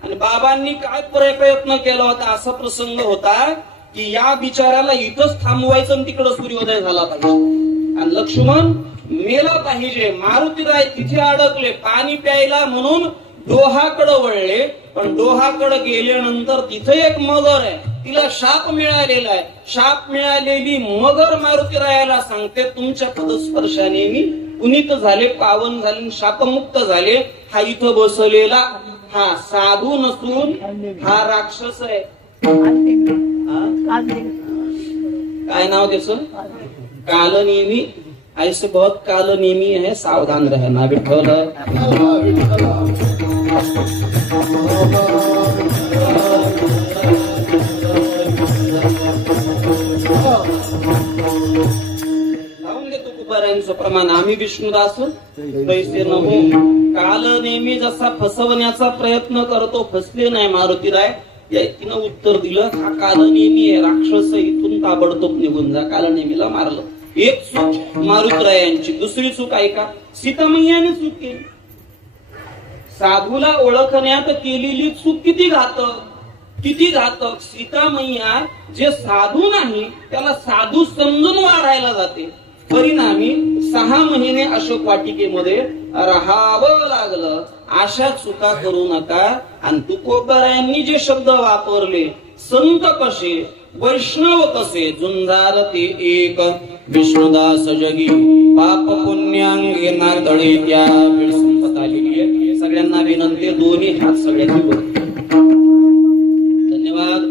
आणि बाबांनी काय प्रयत्न केला होता. असा प्रसंग होता की या बिचाऱ्याला इथंच थांबवायचं आणि तिकडं सूर्योदय झाला पाहिजे आणि लक्ष्मण मेला पाहिजे. मारुतीराय तिथे अडकले. पाणी प्यायला म्हणून डोहाकडे वळले, पण डोहाकडे गेल्यानंतर तिथे एक मगर आहे. तिला शाप मिळालेला आहे. शाप मिळालेली मगर मारुतीरायाला सांगते तुमच्या पदस्पर्शाने मी पुनीत झाले, पावन झाले, शापमुक्त झाले. हा इथं बसलेला हा साधू नसून हा राक्षस आहे. काय नाव त्याचं? कालनेमी. ऐसे बहुत कालनेमी है, सावधान रहना. विठ्ठल लावून घेतो तुकारायांचं प्रमाण. आम्ही विष्णुदास पैसे नको. काल नेहमी जसा फसवण्याचा प्रयत्न करतो, फसले नाही मारुतीराय. तिनं उत्तर दिलं हा काल नेहमी आहे, राक्षस. इथून ताबडतोब निघून जा. काल नेहमीला मारलं. एक चूक मारुतीरायांची. दुसरी चूक ऐका. सीतामय्याने चूक केली. साधूला ओळखण्यात केलेली चूक किती घातक. सीतामय्या जे साधू नाही त्याला साधू समजून वाढायला जाते. परिणामी 6 महिने अशोक वाटिकेमध्ये राहावं लागलं. अशा चुका करू नका. आणि तुकोबरायांनी जे शब्द वापरले, संत कसे, वैष्णव कसे, झुंजार ते एक विष्णुदास जगी पाप पुण्यांगे नातळे. त्या वेळ संपत आलेली आहे. सगळ्यांना विनंती, दोन्ही हात सगळ्यांनी वर. धन्यवाद.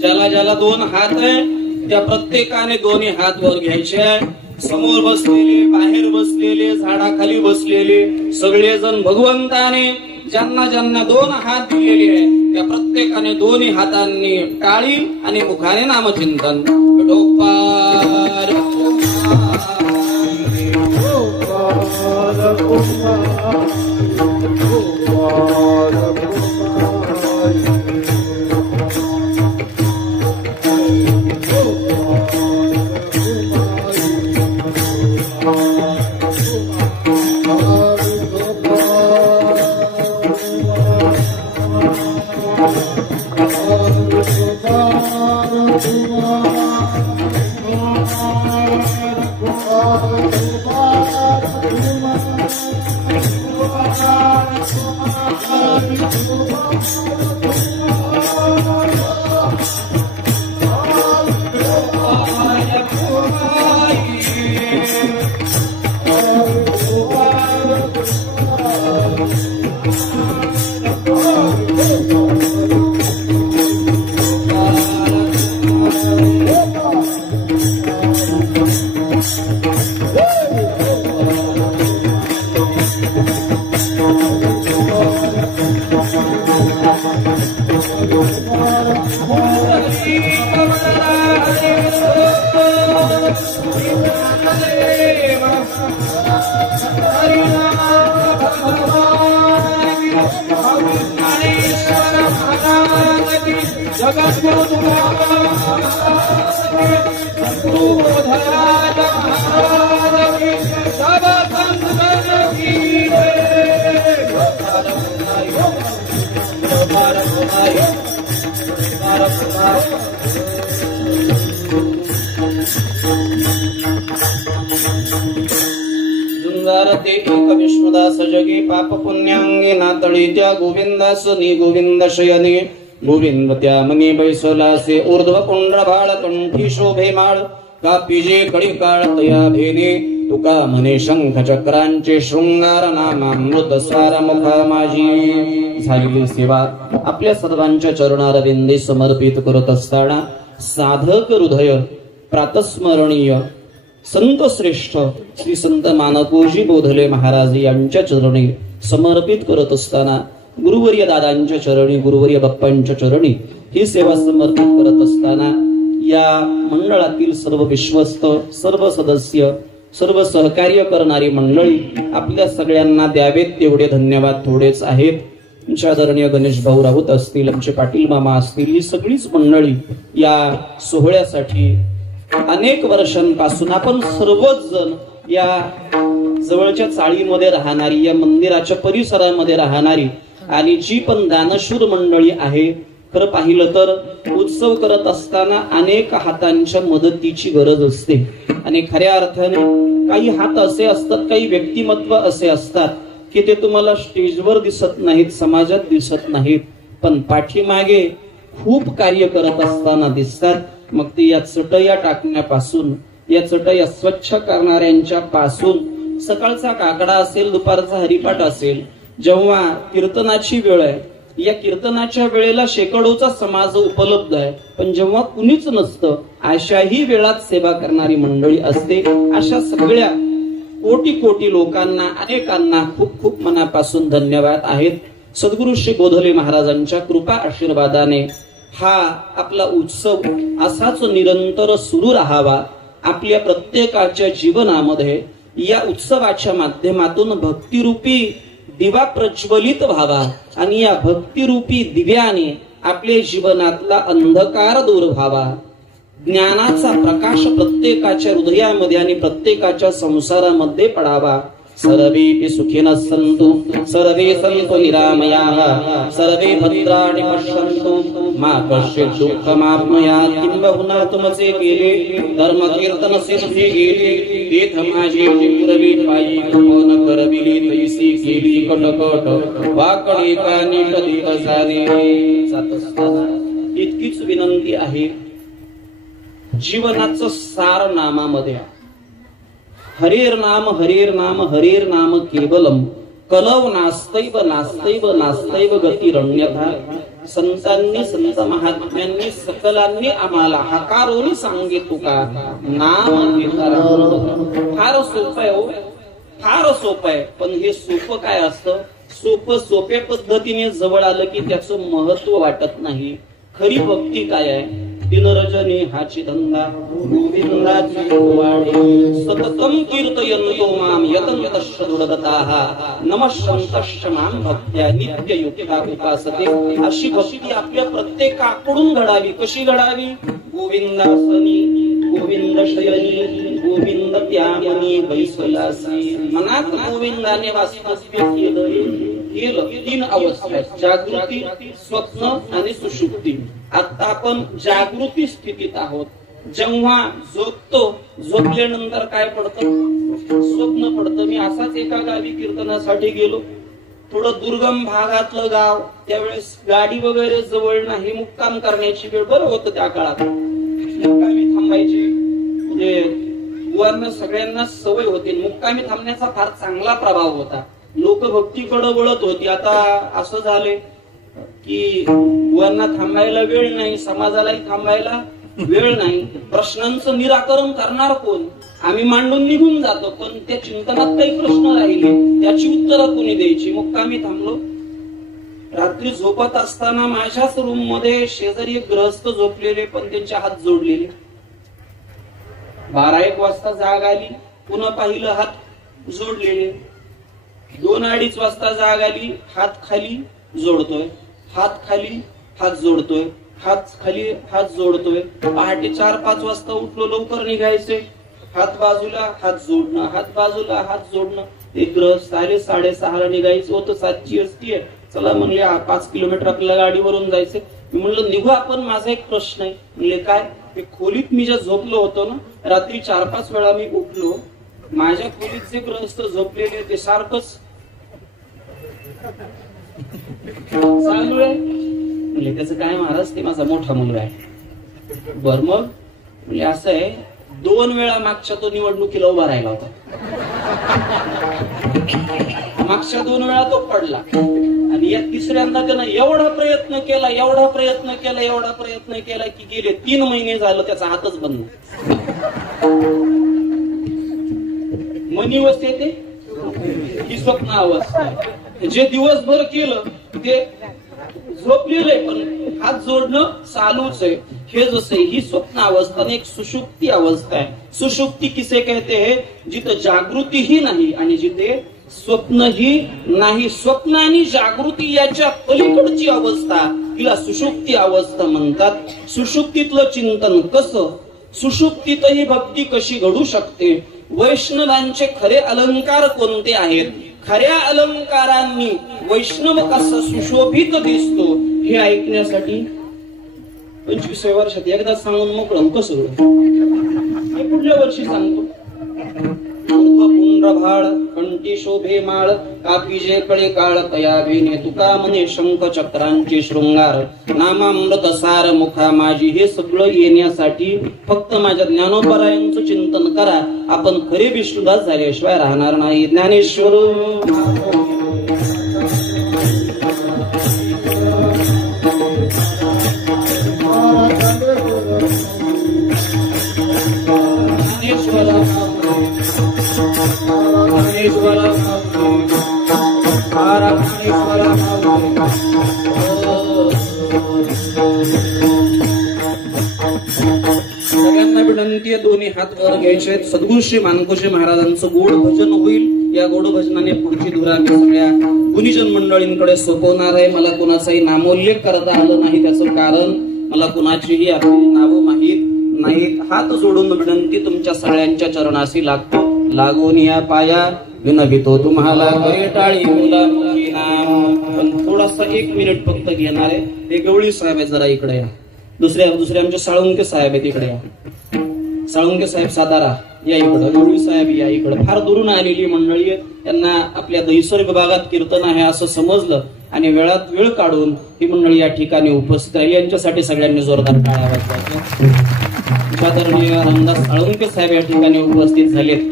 ज्याला ज्याला 2 हात आहे त्या प्रत्येकाने दोन्ही हात वर घ्यायचे. समोर बसलेले, बाहेर बसलेले, झाडाखाली बसलेले सगळेजण भगवंताने ज्यांना ज्यांना 2 हात दिलेले आहे त्या प्रत्येकाने दोन्ही हातांनी टाळी आणि मुखाने नामचिंतन. झुंजारते एक विष्णुदास जगी पाप पुण्यांगे नातळी. त्या गोविंदासनी गोविंद शयने गोविंद त्या मनी बैसलासे. ऊर्ध्व पुंड्र भाळ कंठी शोभे माळ कापिजे कडी काळ तया भेने. तुका म्हणे शंख चक्रांचे शृंगार नामामृत सार मुखा माझी. झालेली सेवा आपल्या सर्वांच्या चरणारविंदी समर्पित करत असताना साधक हृदय प्रातस्मरणीय संत श्रेष्ठ श्री संत मानकोजी बोधले महाराज यांच्या चरणी समर्पित करत असताना गुरुवर्य दादांच्या चरणी, गुरुवर्य बाप्पांच्या चरणी ही सेवा समर्पित करत असताना या मंडळातील सर्व विश्वस्त, सर्व सदस्य, सर्व सहकार्य करणारी मंडळी आपल्या सगळ्यांना द्यावेत तेवढे धन्यवाद थोडेच आहेत. आमचे आदरणीय गणेश भाऊ राऊत असतील, आमचे पाटील मामा असतील, ही सगळीच मंडळी या सोहळ्यासाठी अनेक वर्षांपासून आपण सर्वच जण या जवळच्या चाळीमध्ये राहणारी, या मंदिराच्या परिसरामध्ये राहणारी आणि जी पण दानशूर मंडळी आहे, खरं पाहिलं तर उत्सव करत असताना अनेक हातांच्या मदतीची गरज असते. आणि खऱ्या अर्थाने काही हात असे असतात, काही व्यक्तिमत्व असे असतात की ते तुम्हाला स्टेजवर दिसत नाहीत, समाजात दिसत नाहीत, पण पाठीमागे खूप कार्य करत असताना दिसतात. मग ते या चटया टाकण्यापासून, या चटया स्वच्छ करणाऱ्यांच्या पासून, सकाळचा काकडा असेल, दुपारचा हरिपाठ असेल, जेव्हा कीर्तनाची वेळ आहे, या कीर्तनाच्या वेळेला शेकडोचा समाज उपलब्ध आहे, पण जेव्हा कुणीच नसतं अशाही वेळात सेवा करणारी मंडळी असते. अशा सगळ्या कोटी कोटी लोकांना, अनेकांना खूप खूप मनापासून धन्यवाद आहेत. सद्गुरु श्री बोधले महाराजांच्या कृपा आशीर्वादाने हा आपला उत्सव असाच निरंतर सुरू राहावा. आपल्या प्रत्येकाच्या जीवनामध्ये या उत्सवाच्या माध्यमातून भक्तिरूपी दिवा प्रज्वलित व्हावा आणि या भक्तिरूपी दिव्याने आपल्या जीवनातला अंधकार दूर व्हावा. ज्ञानाचा प्रकाश प्रत्येकाच्या हृदयामध्ये आणि प्रत्येकाच्या संसारामध्ये पडावा. सर्वेपि सुखिनः सन्तु सर्वे सन्तु निरामयाः सर्वे भद्राणि पश्यन्तु मा कश्चित् दुःखमाप्नुयात् किं बहुना तुमचे केले धर्मकीर्तन सिद्धी गेले तेथ माझी पुरवी पायी कृपण करविली तैसी केली कटकट वाकडे कानी कधीक झाले. इतकीच विनंती आहे, जीवनाचं सार नामामध्ये. हरेर नाम हरेर नाम केवलम कलव नास्तैव नास्तैव नास्तैव गतिरण्यथा. संतांनी संत महात्म्यांनी सकलांनी आम्हाला हकारोनी सांगितू का नाम फार सोपं आहे हो, फार सोपं आहे. पण हे सोपं काय असतं, सोप्या पद्धतीने जवळ आलं की त्याचं महत्व वाटत नाही. खरी भक्ती काय आहे, दिन रजनी हाची धंदा गोविंदाची वाणी सततम कीर्तयन्तो माम यतन्तश्च दुर्गताः नमस्सन्तश्च माम भक्त्या नित्ययुक्ता उपासते. अशी भक्ती आपल्या प्रत्येकाकडून घडावी. कशी घडावी, गोविंदासनी गोविंद शयनी गोविंद त्यामनी बैसलासी. मनात गोविंदाने वास्तव्य केलं. 3 अवस्था, जागृती, स्वप्न आणि सुषुप्ती. आता आपण जागृती स्थितीत आहोत. जेव्हा झोपतो, झोपल्यानंतर काय पडतं, स्वप्न पडतं. मी असाच एका गावी कीर्तनासाठी गेलो, थोडं दुर्गम भागातलं गाव, त्यावेळेस गाडी वगैरे जवळ नाही, मुक्काम करण्याची वेळ. बरं होतं त्या काळात मुक्कामी थांबायची, म्हणजे बुवांना सगळ्यांना सवय होती. मुक्कामी थांबण्याचा फार चांगला प्रभाव होता. लोक भक्तीकडे वळत होती. आता असं झाले की बुवांना थांबायला वेळ नाही, समाजालाही थांबायला वेळ नाही. प्रश्नांचं निराकरण करणार कोण, आम्ही मांडून निघून जातो, पण त्या चिंतनात काही प्रश्न राहिले, त्याची उत्तरं कोणी द्यायची. मुक्कामी थांबलो. रात्री झोपत असताना माझ्याच रूम मध्ये शेजारी एक गृहस्थ झोपलेले, पण त्यांचे हात जोडलेले. 12-1 वाजता जाग आली, पुन्हा पाहिलं हात जोडलेले. 2-2:30 वाजता जाग आली, हात खाली जोडतोय, हात खाली हात जोडतोय, हात खाली हात जोडतोय. पहाटे 4-5 वाजता उठलो, लवकर निघायचे, हात बाजूला हात जोडणं, हात बाजूला हात जोडणं. एक ग्रह 6:30 निघायचं होतं. 7ची असती, चला म्हणले 5 किलोमीटर आपल्याला गाडीवरून जायचे. मी म्हणलं निघू आपण. माझा एक प्रश्न आहे. म्हणले काय, ते खोलीत मी ज्या झोपलो होतो ना, रात्री 4-5 वेळा मी उठलो. माझ्या खोलीत जे ग्रहस्थ झोपलेले ते सारखंच चालू आहे. म्हणजे त्याचं काय महाराज, ते माझा मोठा मुलगा आहे. बर मग म्हणजे असं आहे, 2 वेळा मागच्या तो निवडणुकीला उभा राहिला होता. मागच्या 2 वेळा तो पडला, आणि या तिसऱ्यांदा त्यानं एवढा प्रयत्न केला की गेले 3 महिने झालं त्याचा हातच बंद. मनीवस येते ही स्वप्न अवस्था. जे दिवसभर केलं ते झोपलेले, पण हात जोडणं चालूच आहे. हे जसे ही स्वप्न अवस्था, एक सुषुप्ती अवस्था आहे. सुषुप्ती किसे कहते हैं, जिथं जागृतीही नाही आणि जिथे स्वप्नही नाही. स्वप्न आणि जागृती याच्या पलीकडची अवस्था हिला सुषुप्ती अवस्था म्हणतात. सुषुप्तीतलं चिंतन कसं, सुषुप्तीतही भक्ती कशी घडू शकते, वैष्णवांचे खरे अलंकार कोणते आहेत, खऱ्या अलंकारांनी वैष्णव कसा सुशोभित दिसतो, हे ऐकण्यासाठी 25व्या वर्षात एकदा सांगून मोकळं कसं हे पुढल्या वर्षी सांगतो. पुंड्रभाळ कंठी शोभे माळ कापीजे कळे काळ तया भेने तुका म्हणे शंख चक्रांचे शृंगार नामामृत सार मुखा माझी. हे सगळं येण्यासाठी फक्त माझ्या ज्ञानोपरायांचं चिंतन करा. आपण खरे विष्णुदास झाल्याशिवाय राहणार नाही. ज्ञानेश्वर सगळ्यांना विनंती आहे, दोन्ही हात वर घ्यायचे. सद्गुरू श्री मानकोजी महाराजांचं गोड भजन होईल. या गोड भजनाने पुढची धुरा मी सगळ्या गुणीजन मंडळींकडे सोपवणार आहे. मला कोणाचाही नामोल्लेख करता आलं नाही, त्याचं कारण मला कुणाचीही आपली नावं माहीत नाहीत. हात जोडून विनंती तुमच्या सगळ्यांच्या चरणाशी लागतो. लागून या पाया विनवितो तुम्हाला करे टाळी मुला मुली नाम. पण थोडासा 1 मिनिट फक्त घेणार आहे. ते गवळी साहेब आहे, जरा इकडे या. दुसरे आमचे साळुंके साहेब आहेत, इकडे या. साळुंके साहेब सातारा या इकडं. गवळी साहेब या इकडं. फार दुरून आलेली मंडळी आहे. त्यांना आपल्या दहिसर विभागात कीर्तन आहे असं समजलं आणि वेळात वेळ काढून ही मंडळी या ठिकाणी उपस्थित राहिली. यांच्यासाठी सगळ्यांनी जोरदार टाळ्या वाजवायच्या. आदरणीय रामदास साळुंके साहेब या ठिकाणी उपस्थित झालेत.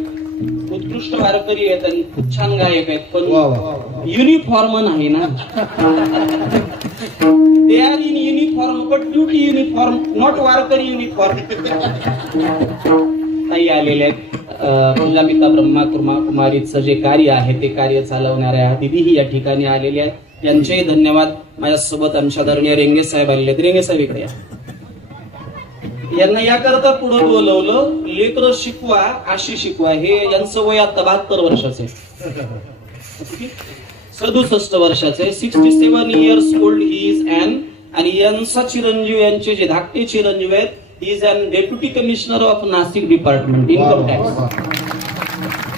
उत्कृष्ट वारकरी आहेत आणि खूप छान गायक आहेत. पण युनिफॉर्म नाही ना. They are in uniform but duty uniform, not Warkari uniform. ताई आलेले आहेत. तुझ्या पिता ब्रह्मा कुमारीचं जे कार्य आहे ते कार्य चालवणाऱ्या दिदीही या ठिकाणी आलेल्या आहेत. त्यांचेही धन्यवाद. माझ्यासोबत आमच्या आदरणीय रेंगे साहेब आलेले. रेंगे साहेब इकडे या. यांना याकरता पुढे बोलवलं, लेकरं शिकवा अशी शिकवा. हे यांचं वय आता 72 वर्षाचे, 67 वर्षाचे, 67 years old he is and. आणि यांचा चिरंजीव, यांचे जे धाकटे चिरंजीव आहेत, he is and deputy commissioner of Nashik department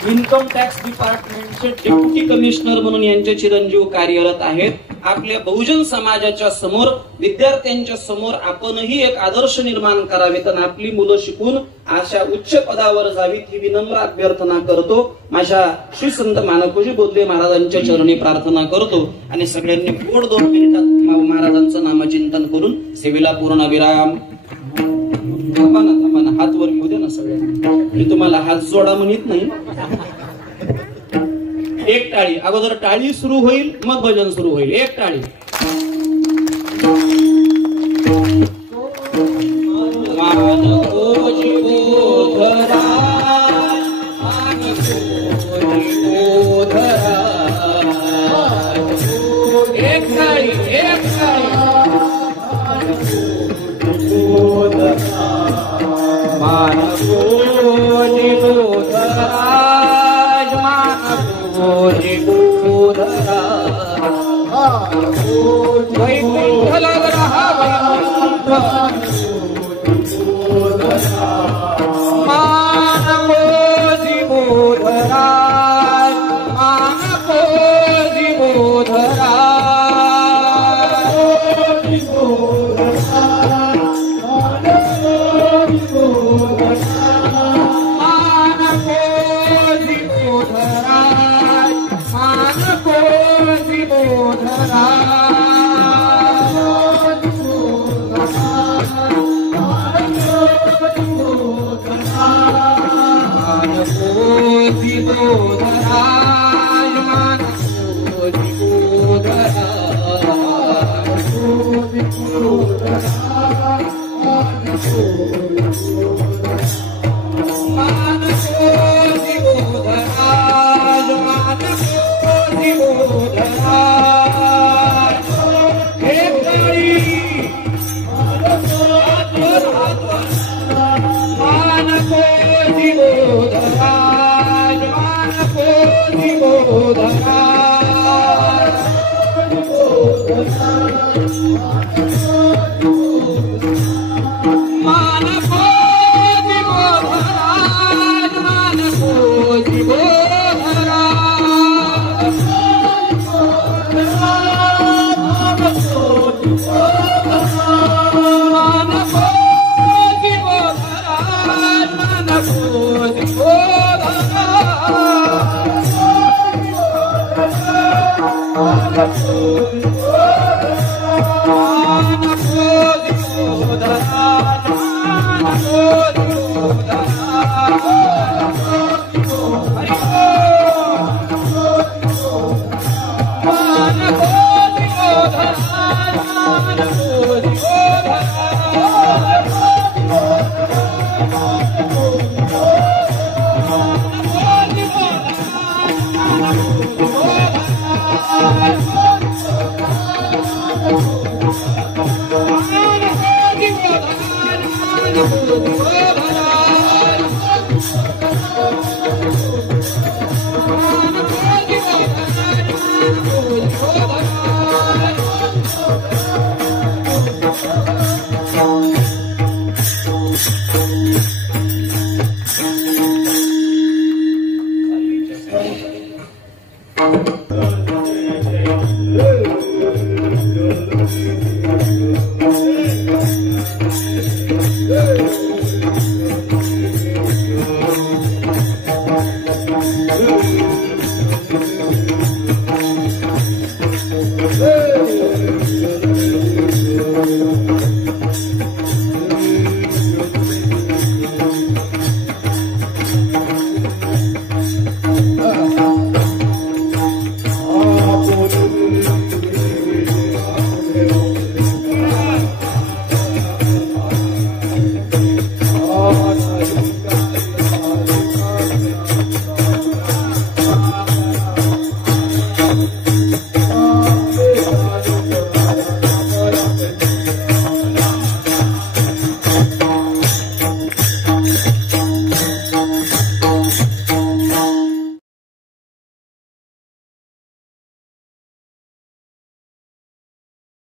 income tax डिपार्टमेंटचे डेप्युटी कमिशनर म्हणून यांचे चिरंजीव कार्यरत आहेत. आपल्या बहुजन समाजाच्या समोर, विद्यार्थ्यांच्या समोर आपणही एक आदर्श निर्माण करावेत आणि आपली मुलं शिकून अशा उच्च पदावर जावीत ही विनम्र अभ्यर्थना करतो. माझ्या श्री संत मानकोजी बोधले महाराजांच्या चरणी प्रार्थना करतो. आणि सगळ्यांनी गोड 2 मिनिटात महाराजांचं नामचिंतन करून सेवेला पूर्ण विराम. थांबा ना, हात वर घेऊ दे ना सगळ्यांनी. मी तुम्हाला हात जोडा म्हणत नाही. 1 टाळी. अगोदर टाळी सुरू होईल, मग भजन सुरू होईल. 1 टाळी.